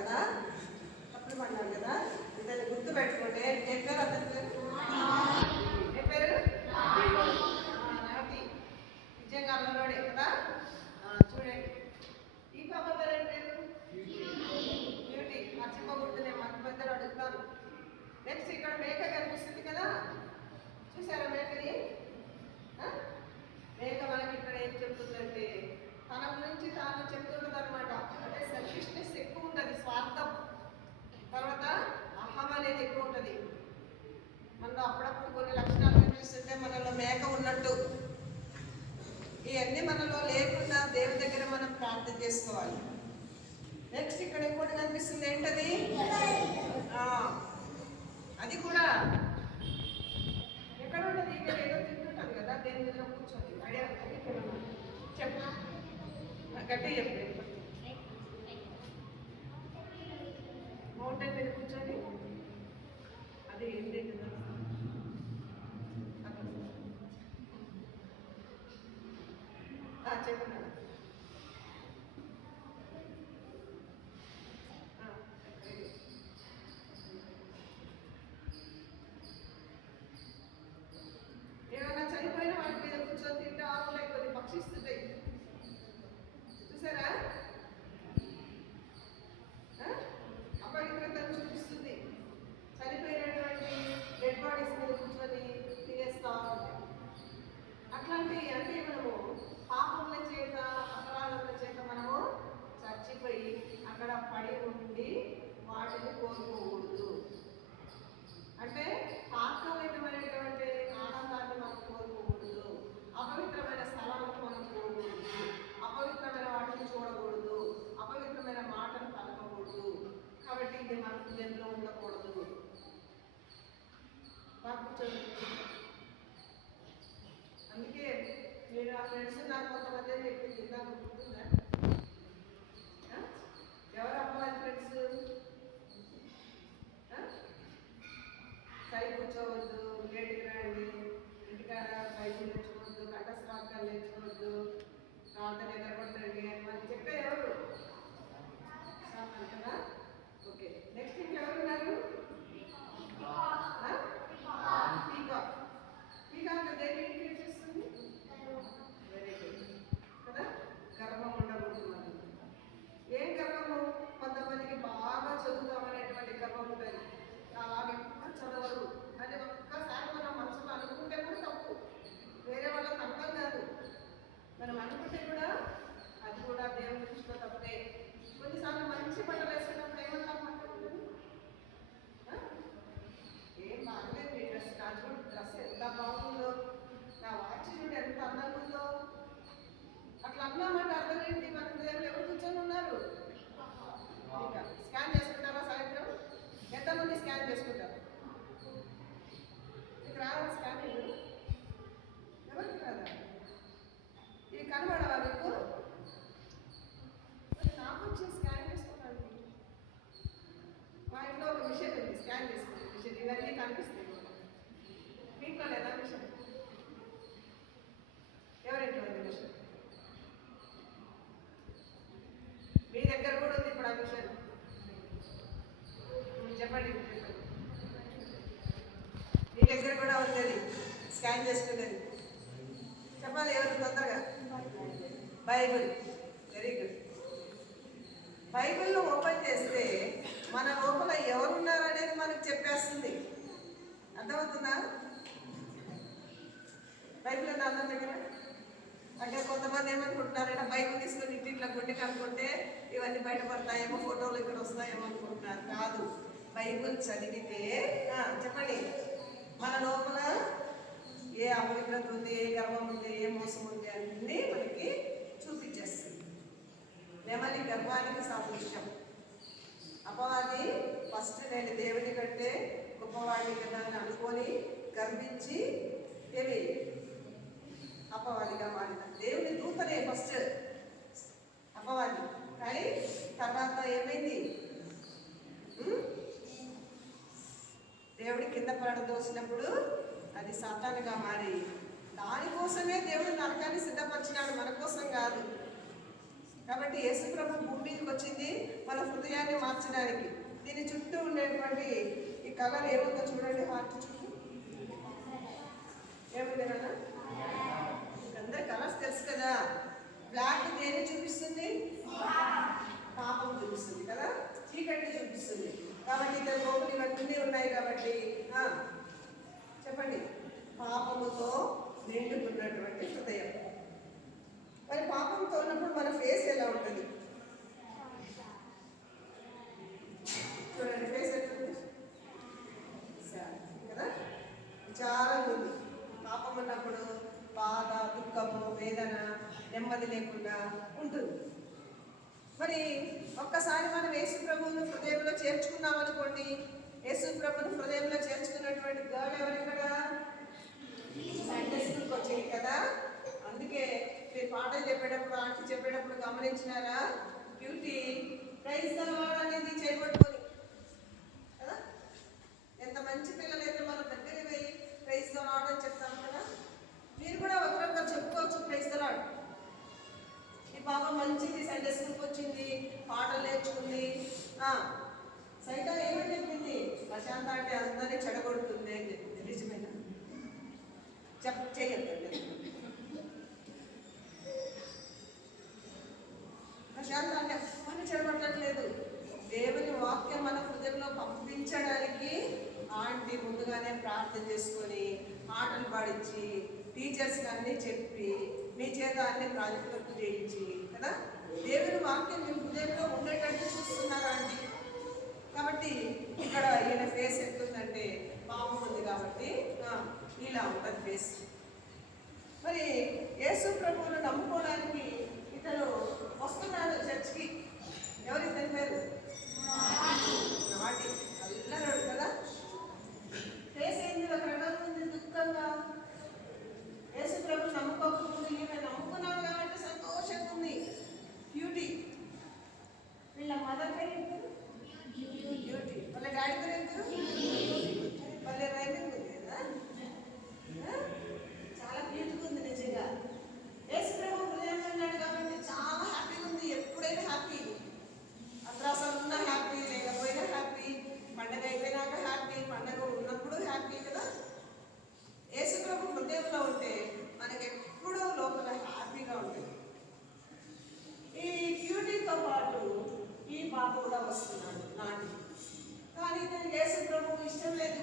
కదా, ఇతను గుర్తు పెట్టుకుంటే ఏం పేరు? అతని పేరు ఏం పేరు? నాటి. నిజంగా అన్నవాడే కదా. చూడండి, ఈ పాప పేరు ఏం పేరు? బ్యూటీ. మర్చిపోకూడదు, నేను మధ్య మధ్యలో అడుగుతాను. నెక్స్ట్ ఇక్కడ మేక కనిపిస్తుంది కదా, చూసారా మేకని? ఇవన్నీ మనలో లేకుండా దేవుని దగ్గర మనం ప్రార్థన చేసుకోవాలి. నెక్స్ట్ ఇక్కడ ఇంకోటి కనిపిస్తుంది, ఏంటది? అది కూడా ఎక్కడ ఉంటుంది? ఇక్కడ ఏదో తింటుంటుంది కదా, దేని మీద కూర్చొని ఐడియా చెప్పు, గట్టి చెప్పు. మౌంటైన్ మీద కూర్చొని అది ఏంటి కదా, చెప్పండి. ఏమైనా చనిపోయిన వాటి మీద కూర్చొని తింటే ఆకులై కొన్ని పక్షిస్తుంటాయి, చూసారా? అపవిత్రతను చూపిస్తుంది. చనిపోయినటువంటి డెడ్ బాడీస్ మీద కూర్చొని తినేస్తా ఉంటాయి. అట్లాంటి అంటే మనము పాపముల చేత అపరాధముల చేత మనము చచ్చిపోయి అక్కడ పడి ఉండి వాటిని కోరుకోకూడదు. అంటే తాత్కాలికమైనటువంటి ఆనందాన్ని మనం కోరుకోకూడదు. అపవిత్రమైన స్థలాలకు మనం పోకూడదు. అపవిత్రమైన వాటిని చూడకూడదు. అపవిత్రమైన మాటలు పలకకూడదు. కాబట్టి ఇది మన హృదయంలో ఉండకూడదు. అందుకే మీరు ఆ ఫ్రెండ్స్ నాకు కొంతమంది చెప్పింది, నాకు గుర్తుందా? ఎవరు అమ్మవారి ఫ్రెండ్స్? సై కూర్చోవద్దు, గేటుకి రండి, ఇంటికాడ బైబిల్ నేర్చుకోవద్దు, కంఠశ్రాకాలు నేర్చుకోవద్దు, ప్రాంతం ఎగరగొట్టండి అని మనం చెప్పేది ఎవరు? కదా. ఓకే, నెక్స్ట్ ఇంకెవరున్నారు? పీకాక్. పీకాక్ దేని ఇండికేట్ చేస్తుంది? వెరీ గుడ్ కదా. గర్వం ఉండకూడదు మనం. ఏం గర్వము? కొంతమందికి బాగా చదువుతామనేటువంటి గర్వం ఉంటుంది. అలాగే చదవరు అని ఒక్కసారి మనం మనసులో అనుకుంటే కూడా తప్పు. వేరే వాళ్ళకి అర్థం కాదు, మనం అనుకుంటే కూడా అది కూడా దేవుని దృష్టిలో తప్పే. కొన్నిసార్లు మంచి బట్టలు వేసుకున్నప్పుడు ఏమంటాం? ఏం బాగలేదు మీ డ్రెస్, నా చూడు డ్రెస్ ఎంత బాగుందో, నా వాచ్ చూడు ఎంత అందంగా ఉందో. అట్లా అన్నామంటే అర్థం ఏంటి? మన హృదయంలో ఎవరు కూర్చొని ఉన్నారు? ఇంకా స్కాన్ చేసుకుంటారా సాయంత్రం? ఎంతమంది స్కాన్ చేసుకుంటారు? మీకు రావా స్కానింగ్? ఎవరికి రాదా? ఇవి కనబడవా మీకు? నాకు వచ్చి స్కాన్ చేసుకోవాలి. మా ఇంట్లో ఒక మిషన్ ఉంది, స్కాన్ చేసుకునే మిషన్. ఇవన్నీ కనిపిస్తాయి. మీకు లేదా మిషన్? ఎవరింట్లో ఉంది మిషన్? మీ దగ్గర కూడా ఉంది ఇప్పుడు ఆ మిషన్. చెప్పండి, మీ దగ్గర కూడా ఉంది స్కాన్ చేసుకునేది. చెప్పాలి ఎవరు తొందరగా? బైబిల్. Very good. బైబిల్ను ఓపెన్ చేస్తే మన లోపల ఎవరున్నారు అనేది మనకు చెప్పేస్తుంది. అర్థమవుతుందా? బైబిల్ ఉంది అందరి దగ్గర. అంటే కొంతమంది ఏమనుకుంటున్నారంటే బైబిల్ తీసుకొని ఇట్లా గుడ్డికి అనుకుంటే ఇవన్నీ బయటపడతాయేమో, ఫోటోలు ఇక్కడ వస్తాయేమో అనుకుంటున్నారు. కాదు, బైబిల్ చదివితే చెప్పండి మన లోపల ఏ అపవిత్రత ఉంది, ఏ గర్వం ఉంది, ఏ మోసం ఉంది అన్నీ మనకి చూపించేస్తుంది. నెమలి గర్వానికి సాదృశ్యం. అపవాది ఫస్ట్ నేను దేవుని కంటే గొప్పవాడిని కదా అని అనుకొని గర్వించి ఏమి అపవాదిగా మారిన దేవుని దూతనే ఫస్ట్ అపవాది. కానీ తర్వాత ఏమైంది? దేవుడి కింద పడదోసినప్పుడు అది సాతానుగా మారి దానికోసమే దేవుడు నరకాన్ని సిద్ధపరిచినాడు, మన కోసం కాదు. కాబట్టి యేసు ప్రభు భూమి మీదకి వచ్చింది మన హృదయాన్ని మార్చడానికి. దీని చుట్టూ ఉండేటువంటి ఈ కలర్ ఏముందో చూడండి, హార్ట్ చుట్టూ ఏముంది కదా? అందరి కలర్స్ తెలుసు కదా. బ్లాక్ దేన్ని చూపిస్తుంది? పాపం చూపిస్తుంది కదా, చీకటిని చూపిస్తుంది. కాబట్టి ఇక్కడ లోపలి ఇవన్నీ ఉన్నాయి కాబట్టి చెప్పండి, పాపముతో నిండుకున్నటువంటి హృదయం. మరి పాపంతో ఉన్నప్పుడు మన ఫేస్ ఎలా ఉంటుంది చూడండి. ఫేస్ ఎట్లుంది కదా, విచారంగా ఉంది. పాపం ఉన్నప్పుడు బాధ, దుఃఖము, వేదన, నెమ్మది లేకుండా ఉంటుంది. మరి ఒక్కసారి మనం యేసు ప్రభువును హృదయంలో చేర్చుకున్నాం అనుకోండి. యేసు ప్రభువును హృదయంలో చేర్చుకున్నటువంటి గర్ల్ ఎవరు ఇక్కడ? సండే స్కూల్కి వచ్చింది కదా. అందుకే మీరు పాటలు చెప్పేటప్పుడు ఆంటీ చెప్పేటప్పుడు గమనించినారా? బ్యూటీ ప్రైజ్ ద లార్డ్ అనేది చేయబట్టుకొని కదా. ఎంత మంచి పిల్లలైతే మనం దగ్గర పోయి ప్రైజ్ ద లార్డ్ అని చెప్తాం కదా. మీరు కూడా ఒకరొకరు చెప్పుకోవచ్చు ప్రైజ్ ద లార్డ్. ఈ పాప మంచిది, సండే స్కూల్కి వచ్చింది, పాటలు నేర్చుకుంది. సైతం ఏమని చెప్పింది? ప్రశాంత అంటే అందరినీ చెడగొడుతుంది అని చెప్పింది. నిజమేనా? చేయొద్దండి. ప్రశాంత అంటే అన్నీ చెడగొట్టట్లేదు. దేవుని వాక్యం మన హృదయంలో పంపించడానికి ఆంటీ ముందుగానే ప్రార్థన చేసుకొని ఆటలు పాడించి టీచర్స్ అన్నీ చెప్పి మీ చేత అన్ని ప్రాజెక్ట్ వర్క్ చేయించి కదా దేవుని వాక్యం మీ హృదయంలో ఉండేటట్టు చూస్తున్నారా అండి. కాబట్టి ఇక్కడ ఈయన ఫేస్ ఎట్లుందంటే పాపం ఉంది కాబట్టి ఇలా ఉంటుంది ఫేస్. మరి యేసు ప్రభువును నమ్ముకోవడానికి ఇతను వస్తున్నాడు చర్చ్కి. ఎవరు ఇతని పేరు? నాటి అల్లరాడు కదా. ఫేస్ ఏంది? ఒక రకంగా ఉంది, దుఃఖంగా. యేసు ప్రభు నమ్ముకోకుండా ఈమె నమ్ముకున్నావు కాబట్టి సంతోషంగా ఉంది. బ్యూటీ. వీళ్ళ మదర్ పేరు బ్యూటీ. వాళ్ళ డాడీ పేరు ఎంత? వాళ్ళ రైమింగ్ ఉంది కదా. చాలా బ్యూటిగా ఉంది నిజంగా. యేసు ప్రభు హృదయంలో ఉన్నాడు కాబట్టి చాలా హ్యాపీగా ఉంది. ఎప్పుడైనా హ్యాపీ. అత్రాసాలు ఉన్నా హ్యాపీ, లేకపోయినా హ్యాపీ. పండగ అయిపోయినాక హ్యాపీ, పండగ ఉన్నప్పుడు హ్యాపీ కదా. యేసు ప్రభు హృదయంలో ఉంటే మనకి ఎప్పుడూ లోపల హ్యాపీగా ఉంటుంది. ఈ బ్యూటీతో పాటు ఈ పాప కూడా వస్తున్నాడు నాటి. కానీ నేను యేసు ప్రభు ఇష్టం లేదు.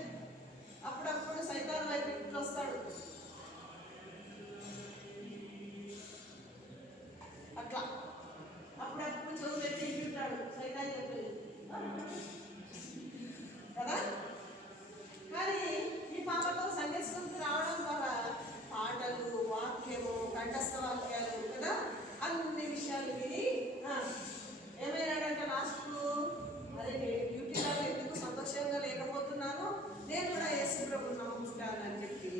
అప్పుడప్పుడు సైతాన్ వైపు ఇంట్లో వస్తాడు. అట్లా అప్పుడప్పుడు చదువు పెట్టి ఉంటాడు సైతాన్ చెప్పి కదా. కానీ ఈ పాపతో సండే స్కూల్కి రావడం ద్వారా పాటలు, వాక్యము, కంఠస్థ వాక్యాలు కదా అన్ని విషయాలు విని ఏమైనాడంటే లాస్ట్కు అరే నేను డ్యూటీలో ఎందుకు సంతోషంగా లేకపోతున్నాను, నేను కూడా యేసు ప్రభువును నమ్ముకుంటానని చెప్పి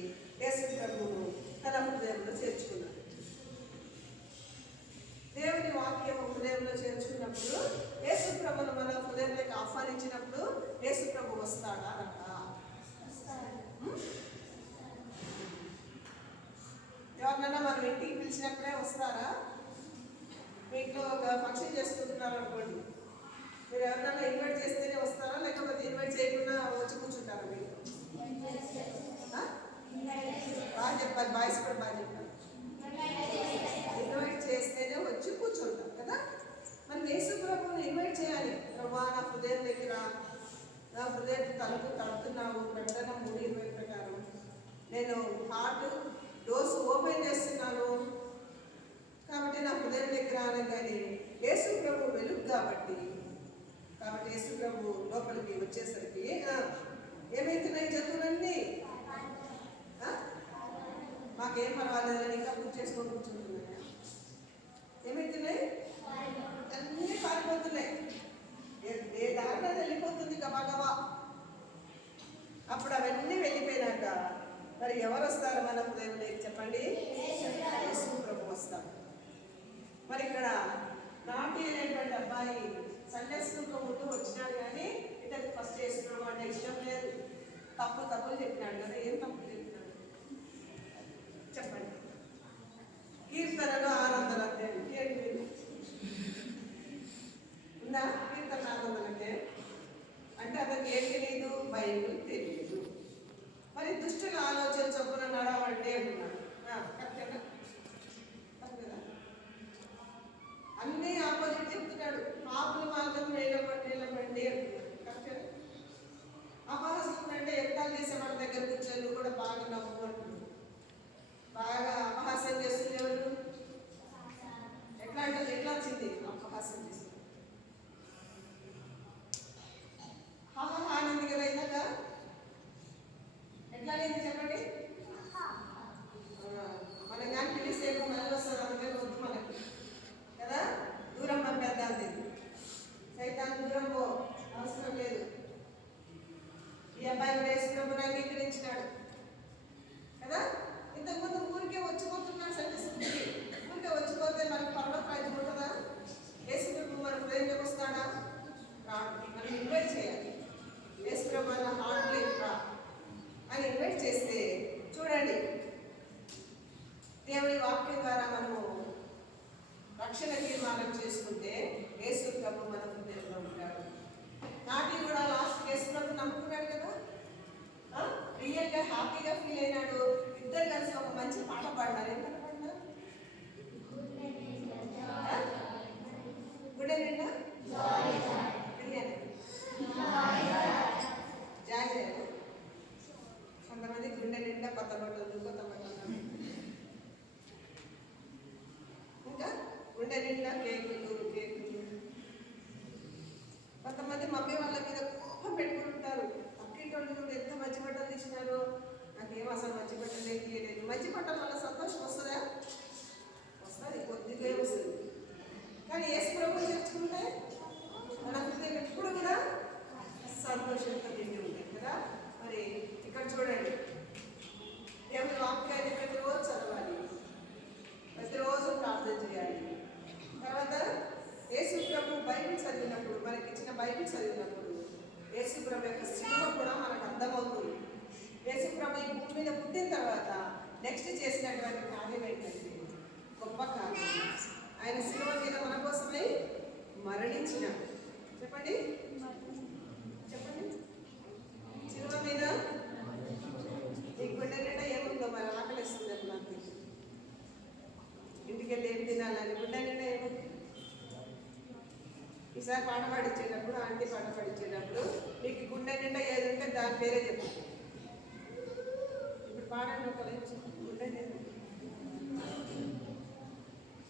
యేసు ప్రభువును తన హృదయంలో చేర్చుకున్నాను. దేవుని వాక్యం హృదయంలో చేర్చుకున్నప్పుడు యేసు ప్రభువును మన హృదయంలోకి ఆహ్వానించినప్పుడు యేసు ప్రభు వస్తాడా అలా? ఎవరినైనా మనం ఇంటికి పిలిచినప్పుడే వస్తారా? మీ ఇంట్లో ఒక ఫంక్షన్ చేసుకుంటున్నారు అనుకోండి, మీరు ఎవరినైనా ఇన్వైట్ చేస్తేనే వస్తారా, లేకపోతే ఇన్వైట్ చేయకుండా వచ్చి కూర్చుంటారా? మీరు బాగా చెప్పాలి, బాయ్స్ కూడా బాగా చెప్పాలి. ఇన్వైట్ చేస్తేనే వచ్చి కూర్చుంటాం కదా. మరి యేసు ప్రభువుని ఇన్వైట్ చేయాలి. ప్రభా నా హృదయం దగ్గర, నా హృదయం తలుపు తడుతున్నావు, ప్రకటన 3:20 ప్రకారం నేను హార్ట్ డోర్స్ ఓపెన్ చేస్తున్నాను కాబట్టి నా హృదయం దగ్గర అనగానే యేసు ప్రభు వెలుగు కాబట్టి యేసు ప్రభు లోపలికి వచ్చేసరికి ఏమైతున్నాయి? జంతువులన్నీ మాకేం పర్వాలేదని ఇంకా పూర్తి చేసుకొని కూర్చుంటున్నాయా? ఏమైతున్నాయి? అన్నీ పారిపోతున్నాయి. ఏ దారిలో వెళ్ళిపోతుంది గబగబా. అప్పుడు అవన్నీ వెళ్ళిపోయినాక మరి ఎవరు వస్తారు మన హృదయంలోకి చెప్పండి? యేసు ప్రభు వస్తారు. మరి ఇక్కడ నాటి అనేటువంటి అబ్బాయి సండే స్కూల్కి ముందు వచ్చినాడు, కానీ ఇతనికి ఫస్ట్ యేసు ప్రభు అంటే ఇష్టం లేదు. తప్పులు చెప్పినాడు కదా. ఏం తప్పులు చెప్పినాడు చెప్పండి? కీర్తనలో 600 ఉందా? కీర్తన 600 అంటే అతనికి ఏం తెలియదు, బైబిల్ తెలియదు. మరి దుష్టుల ఆలోచన చొప్పున నడవండి అంటున్నాడు. కరెక్టేనా? అన్నీ ఆపోజిట్ చెప్తున్నాడు. పాపుల మార్గం నిలబడి అంటున్నాడు. కరెక్టేనా? అపహాస్యం అంటే ఎత్తాలు చేసే వాళ్ళ దగ్గర కూర్చొని కూడా బాగా నవ్వుకుంటున్నాడు, బాగా మనం ఇన్వైట్ చేయాలి. యేసు ప్రభు అన్న హార్ట్లో ఇవ్వా అని ఇన్వైట్ చేస్తే చూడండి, దేవుని వాక్యం ద్వారా మనము రక్షణ తీర్మానం చేసుకుంటే యేసు ప్రభు మన హృదయంలో ఉంటాడు. నాటి కూడా లాస్ట్ యేసు ప్రభు నమ్ముకున్నాడు కదా, రియల్గా హ్యాపీగా ఫీల్ అయినాడు. ఇద్దరు కలిసి ఒక మంచి పాట పాడినారు. ఏం పాట పాడినారు? గుండె నిండా జాయ్ జాయ్. కొంతమంది గుండె నిండా కొత్త బట్టలు కొత్త బట్టలు, ఇంకా గుండె నిండా కేకులు. కొంతమంది మమ్మీ వాళ్ళ మీద కోపం పెట్టుకుంటారు. అక్కింటోళ్ళు కూడా ఎంత మంచి బట్టలు తీసినారు, నాకేం అసలు మంచి బట్టలు ఏం తీయలేదు. మంచి బట్టల వల్ల సంతోషం వస్తుందా? వస్తుంది, కొద్దిగా వస్తుంది. కానీ యేసు ప్రభువు చేర్చుకుంటే మన హృదయం ఎప్పుడు కూడా సంతోషంతో నిండి ఉంటుంది కదా. మరి ఇక్కడ చూడండి, దేవుని వాక్యాన్ని ప్రతిరోజు చదవాలి, ప్రతిరోజు ప్రార్థన చేయాలి. తర్వాత యేసు ప్రభు బైబిల్ చదివినప్పుడు, మనకి ఇచ్చిన బైబిల్ చదివినప్పుడు యేసు ప్రభు యొక్క శిలువ కూడా మనకు అర్థమవుతుంది. యేసు ప్రభు ఈ భూమి మీద పుట్టిన తర్వాత నెక్స్ట్ చేసినటువంటి కార్యం ఏంటంటే గొప్ప కార్యం. ఆయన శిలువ మీద మన కోసమై మరణించినాడు. చెప్పండి చెప్పండి, శిలువ మీద ఈ గుండె నిండా ఏముందో మరి ఆకలిస్తుంది అప్పుడు నాకు. ఇంటికి వెళ్ళి ఏం తినాలని గుండె నిండా ఏముంది? ఈసారి పాట పాడించేటప్పుడు, ఆంటీ పాట పాడించేటప్పుడు మీకు గుండె నిండా ఏది ఉంటే దాని పేరే చెప్పండి. ఇప్పుడు పాడండి ఒక లైన్. గుండె నిండా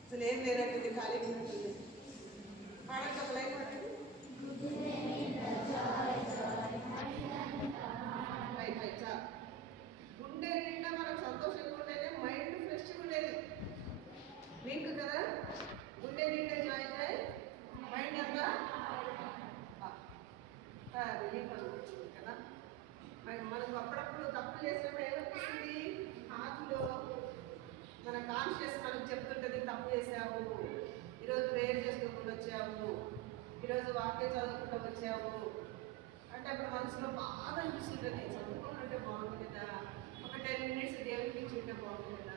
అసలు ఏం లేనట్టుంది, ఖాళీగా ఉంటుంది. పాడండి ఒక లైన్ పాడండి. గుండె నిండా మనం సంతోషంగా ఉండేది, మైండ్ ఫ్రెష్గా ఉండేది. మీకు కదా గుండె నిండా జాయ్ జాయ్, మైండ్ అంతా రిలీఫ్ అనిపిస్తుంది కదా. మనకు అప్పుడప్పుడు తప్పులు చేసినప్పుడు ఏమనిపిస్తుంది? హార్ట్లో మన కాన్షియస్ మనకు చెప్తుంటుంది, తప్పు చేసావు, ఈరోజు ప్రేయర్ చేసుకోకుండా వచ్చావు, ఈరోజు వాక్యం చదవకుండా వచ్చావు అంటే అప్పుడు మనసులో బాగా అనిపిస్తుంటుంది. చదువుకోవాలంటే బాగుంటుందా, ఒక 10 minutes దేవునికి ఇచ్చుంటే బాగుంటుందా.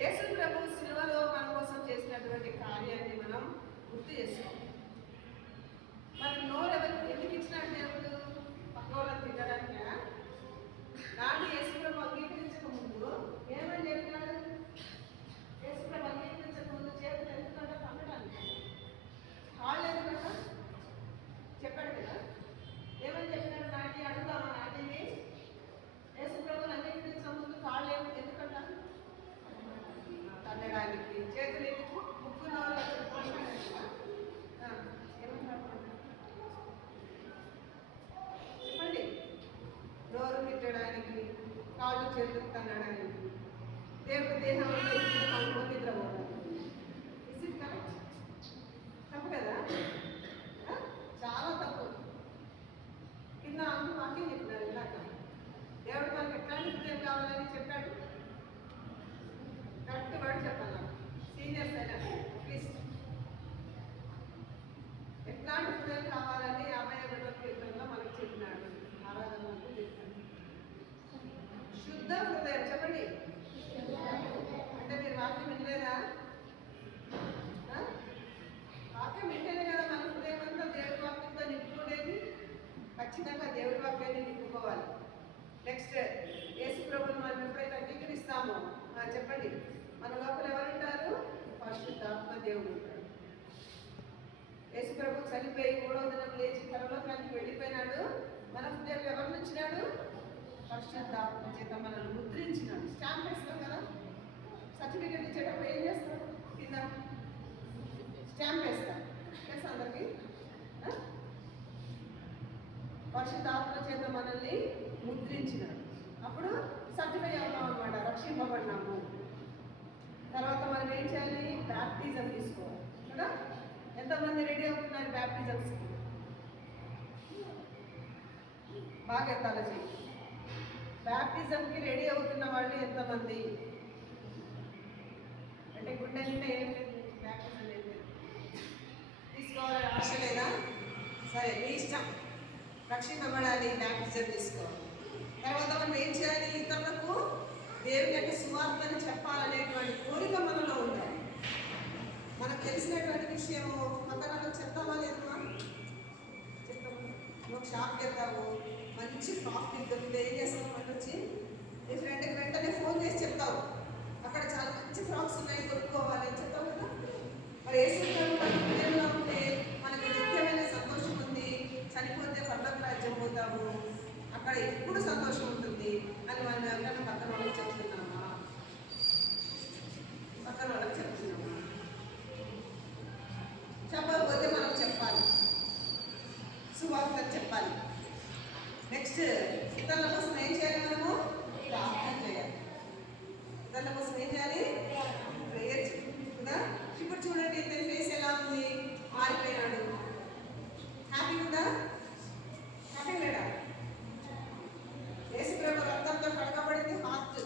యేసు ప్రభు సిలువలో మన కోసం చేసినటువంటి కార్యాన్ని మనం గుర్తు చేసుకోవాలి. మనకి నోరు ఎవరికి ఎందుకు ఇచ్చినట్టు దేవుడు? పక్క వాళ్ళని తినడానికి. నాటి యేసు ప్రభు అంగీకరించక ముందు ఏమని చెప్పినాడు? యేసు ప్రభు అంగీకరించక ముందు చేతులు ఎందుకంటే పండడానికి, కాళ్ళు ఎందుకంట చెప్పాడు కదా. ఏమని చెప్పినాడు? నాటి అడుగుతామా నాటిని? యేసు ప్రభుని అంగీకరించక ముందు కాళ్ళు ఎందుకంట? తన్నడానికి. చేతులు ఎందుకు? ముక్కున్న వాళ్ళు చెప్పండి. నోరు తిట్టడానికి, కాళ్ళు చేతులు తన్నడానికి, దేవుడు దేహం నిద్రపోవడానికి. Is it correct? తప్పు కదా, చాలా తప్పు. కింద అందు వాక్యం చెప్పినారు ఇందాక. దేవుడు మనకి ఎట్లాంటి హృదయం కావాలని చెప్పాడు. కరెక్ట్ వర్డ్ చెప్పాలి. సీనియర్స్ అయినా ప్లీజ్, ఎట్లాంటి హృదయం కావాలని 51వ కీర్తనలో మనకు చెప్పినాడు. ఆరాధనకు చెప్పాడు శుద్ధ హృదయం. చెప్పండి. అంటే మీరు వాక్యం వినలేదా? వాక్యం వింటేనే కదా మన హృదయం అంతా దేవుడి వాక్యంతో నింపుకునేది. ఖచ్చితంగా దేవుడి వాక్యాన్ని నింపుకోవాలి. నెక్స్ట్, యేసు ప్రభువుని మనం ఎప్పుడైతే అంగీకరిస్తామో చెప్పండి, మన లోపల ఎవరుంటారు? పరిశుద్ధాత్మ దేవుడు ఉంటాడు. యేసు ప్రభు చనిపోయి 3వ దినం లేచి పరలోకానికి వెళ్ళిపోయినాడు. మన హృదయంలో ఎవరిని ఉంచినాడు? పరిశుద్ధాత్మ చేత మనల్ని ముద్రించినాడు. స్టాంప్ వేస్తాం కదా, సర్టిఫికేట్ ఇచ్చేటప్పుడు ఏం చేస్తాం? కింద స్టాంప్ వేస్తాం. తెలుసా అందరికి? పరిశుద్ధాత్మ చేత మనల్ని ముద్రించినాడు. అప్పుడు సర్టిఫై అవుతాం అనమాట, రక్షింపబడినాము. తర్వాత మనం ఏం చేయాలి? బ్యాప్టిజం తీసుకోవాలి కదా. ఎంతమంది రెడీ అవుతున్నారు బ్యాప్టిజమ్స్కి? బాగా ఎత్తాలి చెయ్యి. బ్యాప్టిజంకి రెడీ అవుతున్న వాళ్ళు ఎంతమంది? అంటే గుండె నిండా ఏం లేదు, బ్యాప్టిజం ఏం లేదు, తీసుకోవాలని ఆశ లేదా? సరే మీ ఇష్టం. రక్షింపబడాలి, బ్యాప్టిజం తీసుకోవాలి. తర్వాత మనం ఏం చేయాలి? ఇతరులకు దేవుని యొక్క సువార్తను చెప్పాలనేటువంటి కోరిక మనలో ఉండాలి. మనకు తెలిసినటువంటి విషయము పక్కన చెప్తావా లేదమ్మా? చెప్తాము. నువ్వు షాప్కి వెళ్తావు, మంచి ఫ్రాక్ దొరికితే ఏం చేస్తావు? అక్కడ వచ్చి నీ ఫ్రెండ్కి వెంటనే ఫోన్ చేసి చెప్తావు, అక్కడ చాలా మంచి ఫ్రాక్స్ ఉన్నాయి కొనుక్కోవాలి అని చెప్తావు కదా. మరి ఏసులో ఉంటే మనకి నిత్యమైన సంతోషం ఉంది. చనిపోతే పర్లోక రాజ్యం పోతాము, అక్కడ ఎప్పుడు సంతోషం ఉంటుంది అని మనం ఎవరైనా పక్కన వాళ్ళకి చెప్తున్నామా? పక్కన వాళ్ళకి చెప్తున్నామా? చెప్పకపోతే మనం చెప్పాలి, సువార్త చెప్పాలి. నెక్స్ట్ ఇతరుల కోసం ఏం చేయాలి? మనము ప్రార్థన చేయాలి. ఇతరుల కోసం ఏం చేయాలి? ప్రేయర్ కదా. ఇప్పుడు చూడండి, ఇతని ఫేస్ ఎలా ఉంది? మారిపోయినాడు. హ్యాపీ ఉందా? హ్యాపీ లేడా? యేసు ప్రభు రక్తంతో కడగబడింది హార్ట్.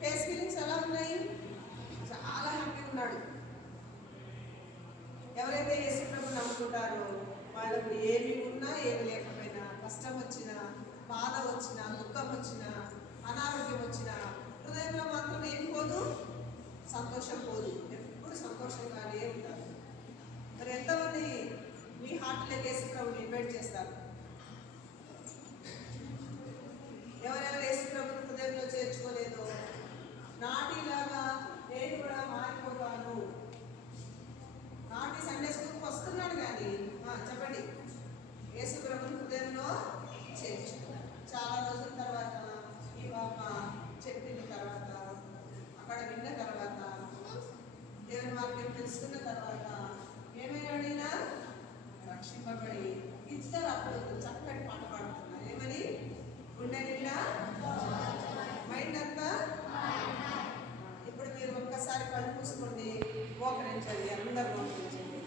ఫేస్ ఫీలింగ్స్ ఎలా ఉన్నాయి? చాలా హ్యాపీ ఉన్నాడు. ఎవరైతే యేసు ప్రభు నమ్ముకుంటారో వాళ్ళకు ఏమి ఉన్నా ఏమి లేకపోయినా, కష్టం వచ్చినా, బాధ వచ్చినా, దుఃఖం వచ్చినా, అనారోగ్యం వచ్చినా హృదయంలో మాత్రం ఏం పోదు? సంతోషం పోదు. ఎప్పుడు సంతోషంగానే ఉంటారు. మరి ఎంతమంది మీ హార్ట్లోకి యేసు ప్రభుని ఇన్వైట్ చేస్తారు? ఎవరెవరు యేసు ప్రభుని హృదయంలో చేర్చుకోలేదో, నాటిలాగా నేను కూడా మారిపోతాను. నాటి సండే స్కూల్కి వస్తున్నాడు కానీ చెప్పండి, యేసు ప్రభుని హృదయంలో చేర్చు. చాలా రోజుల తర్వాత ఈ పాప చెప్పిన తర్వాత, అక్కడ విన్న తర్వాత, దేవుని వాక్యం తెలుసుకున్న తర్వాత ఏమైనా రక్షింపబడి ఇద్దరు అప్పుడు చక్కటి పాట పాడుతున్నారు. ఏమని? గుండె నిండా మైండ్ అంతా. ఇప్పుడు మీరు ఒక్కసారి కళ్ళు మూసుకోండి, మోకరించండి, అందరు మోకరించండి.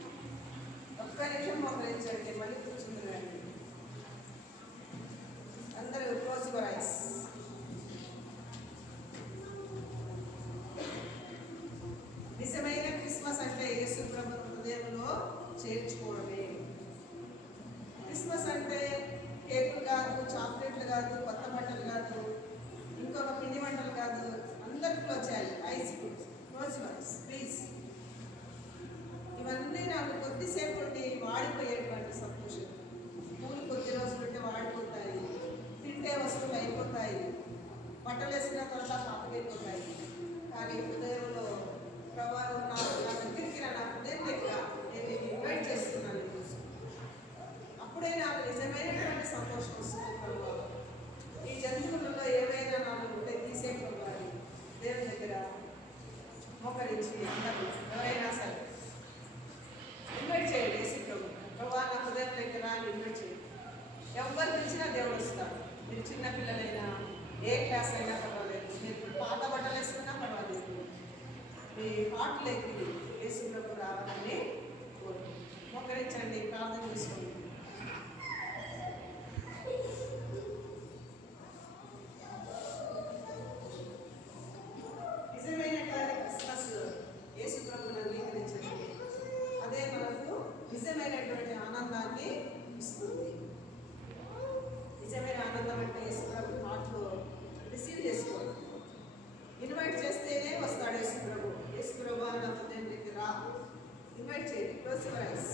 ఒక్క నిమిషం మోకరించండి, మళ్ళీ కూర్చుంటున్నారండి. అందరూ క్లోజ్ యువర్ ఐస్. నిజమైన క్రిస్మస్ అంటే యేసు ప్రభు హృదయంలో చేర్చుకోవడమే. క్రిస్మస్ అంటే కేకులు కాదు, చాక్లెట్లు కాదు, కొత్త బట్టలు కాదు, ఇంకొక పిండి వంటలు కాదు. అందరికి క్లోజ్ చేయాలి. Eyes close your eyes please. ఇవన్నీ నాకు కొద్దిసేపు ఉండి వాడిపోయేటువంటి సంతోషం. పూలు కొద్ది రోజులు ఉంటే వాడిపోతాయి, తింటే వస్తువులు అయిపోతాయి, బట్టలు వేసిన తర్వాత పాపకైపోతాయి. కానీ హృదయంలో ప్రభావం నా దగ్గరికి నా హృదయం దగ్గర నేను ఇన్వైట్ చేస్తున్నాను. అప్పుడే నాకు నిజమైనటువంటి సంతోషం వస్తుంది. ప్రభావం ఈ జంతువులలో ఏమైనా నాకు ఉంటే తీసేసుకోవాలి. దేవుని దగ్గర మోకరించి అందరూ ఎవరైనా సరే ఇన్వైట్ చేయండి. యేసు ప్రభు నా హృదయం దగ్గర ఇన్వైట్ చేయండి. ఎవరు పిలిచినా దేవుడు వస్తారు. మీరు చిన్నపిల్లలైనా, ఏ క్లాస్ అయినా పర్వాలేదు, మీరు పాత బట్టలు వేసుకున్నా పర్వాలేదు, మీ హార్ట్లోకి యేసు ప్రభు రావాలని కోరుకుంటున్నాను. మోకరించండి, ప్రార్థన చేసుకోండి. నిజమైనటువంటి క్రిస్మస్ యేసు ప్రభుని అంగీకరించండి. అదే మనకు నిజమైనటువంటి ఆనందాన్ని ఇస్తుంది. నిజమైన ఆనందం అంటే యేసు ప్రభు హార్ట్లో రిసీవ్ చేసుకోవాలి. ఇన్వైట్ చేస్తేనే వస్తాడు యేసు ప్రభు. యేసు ప్రభు అన్న హృదయం దగ్గర ఇన్వైట్ చేయండి. Close your eyes.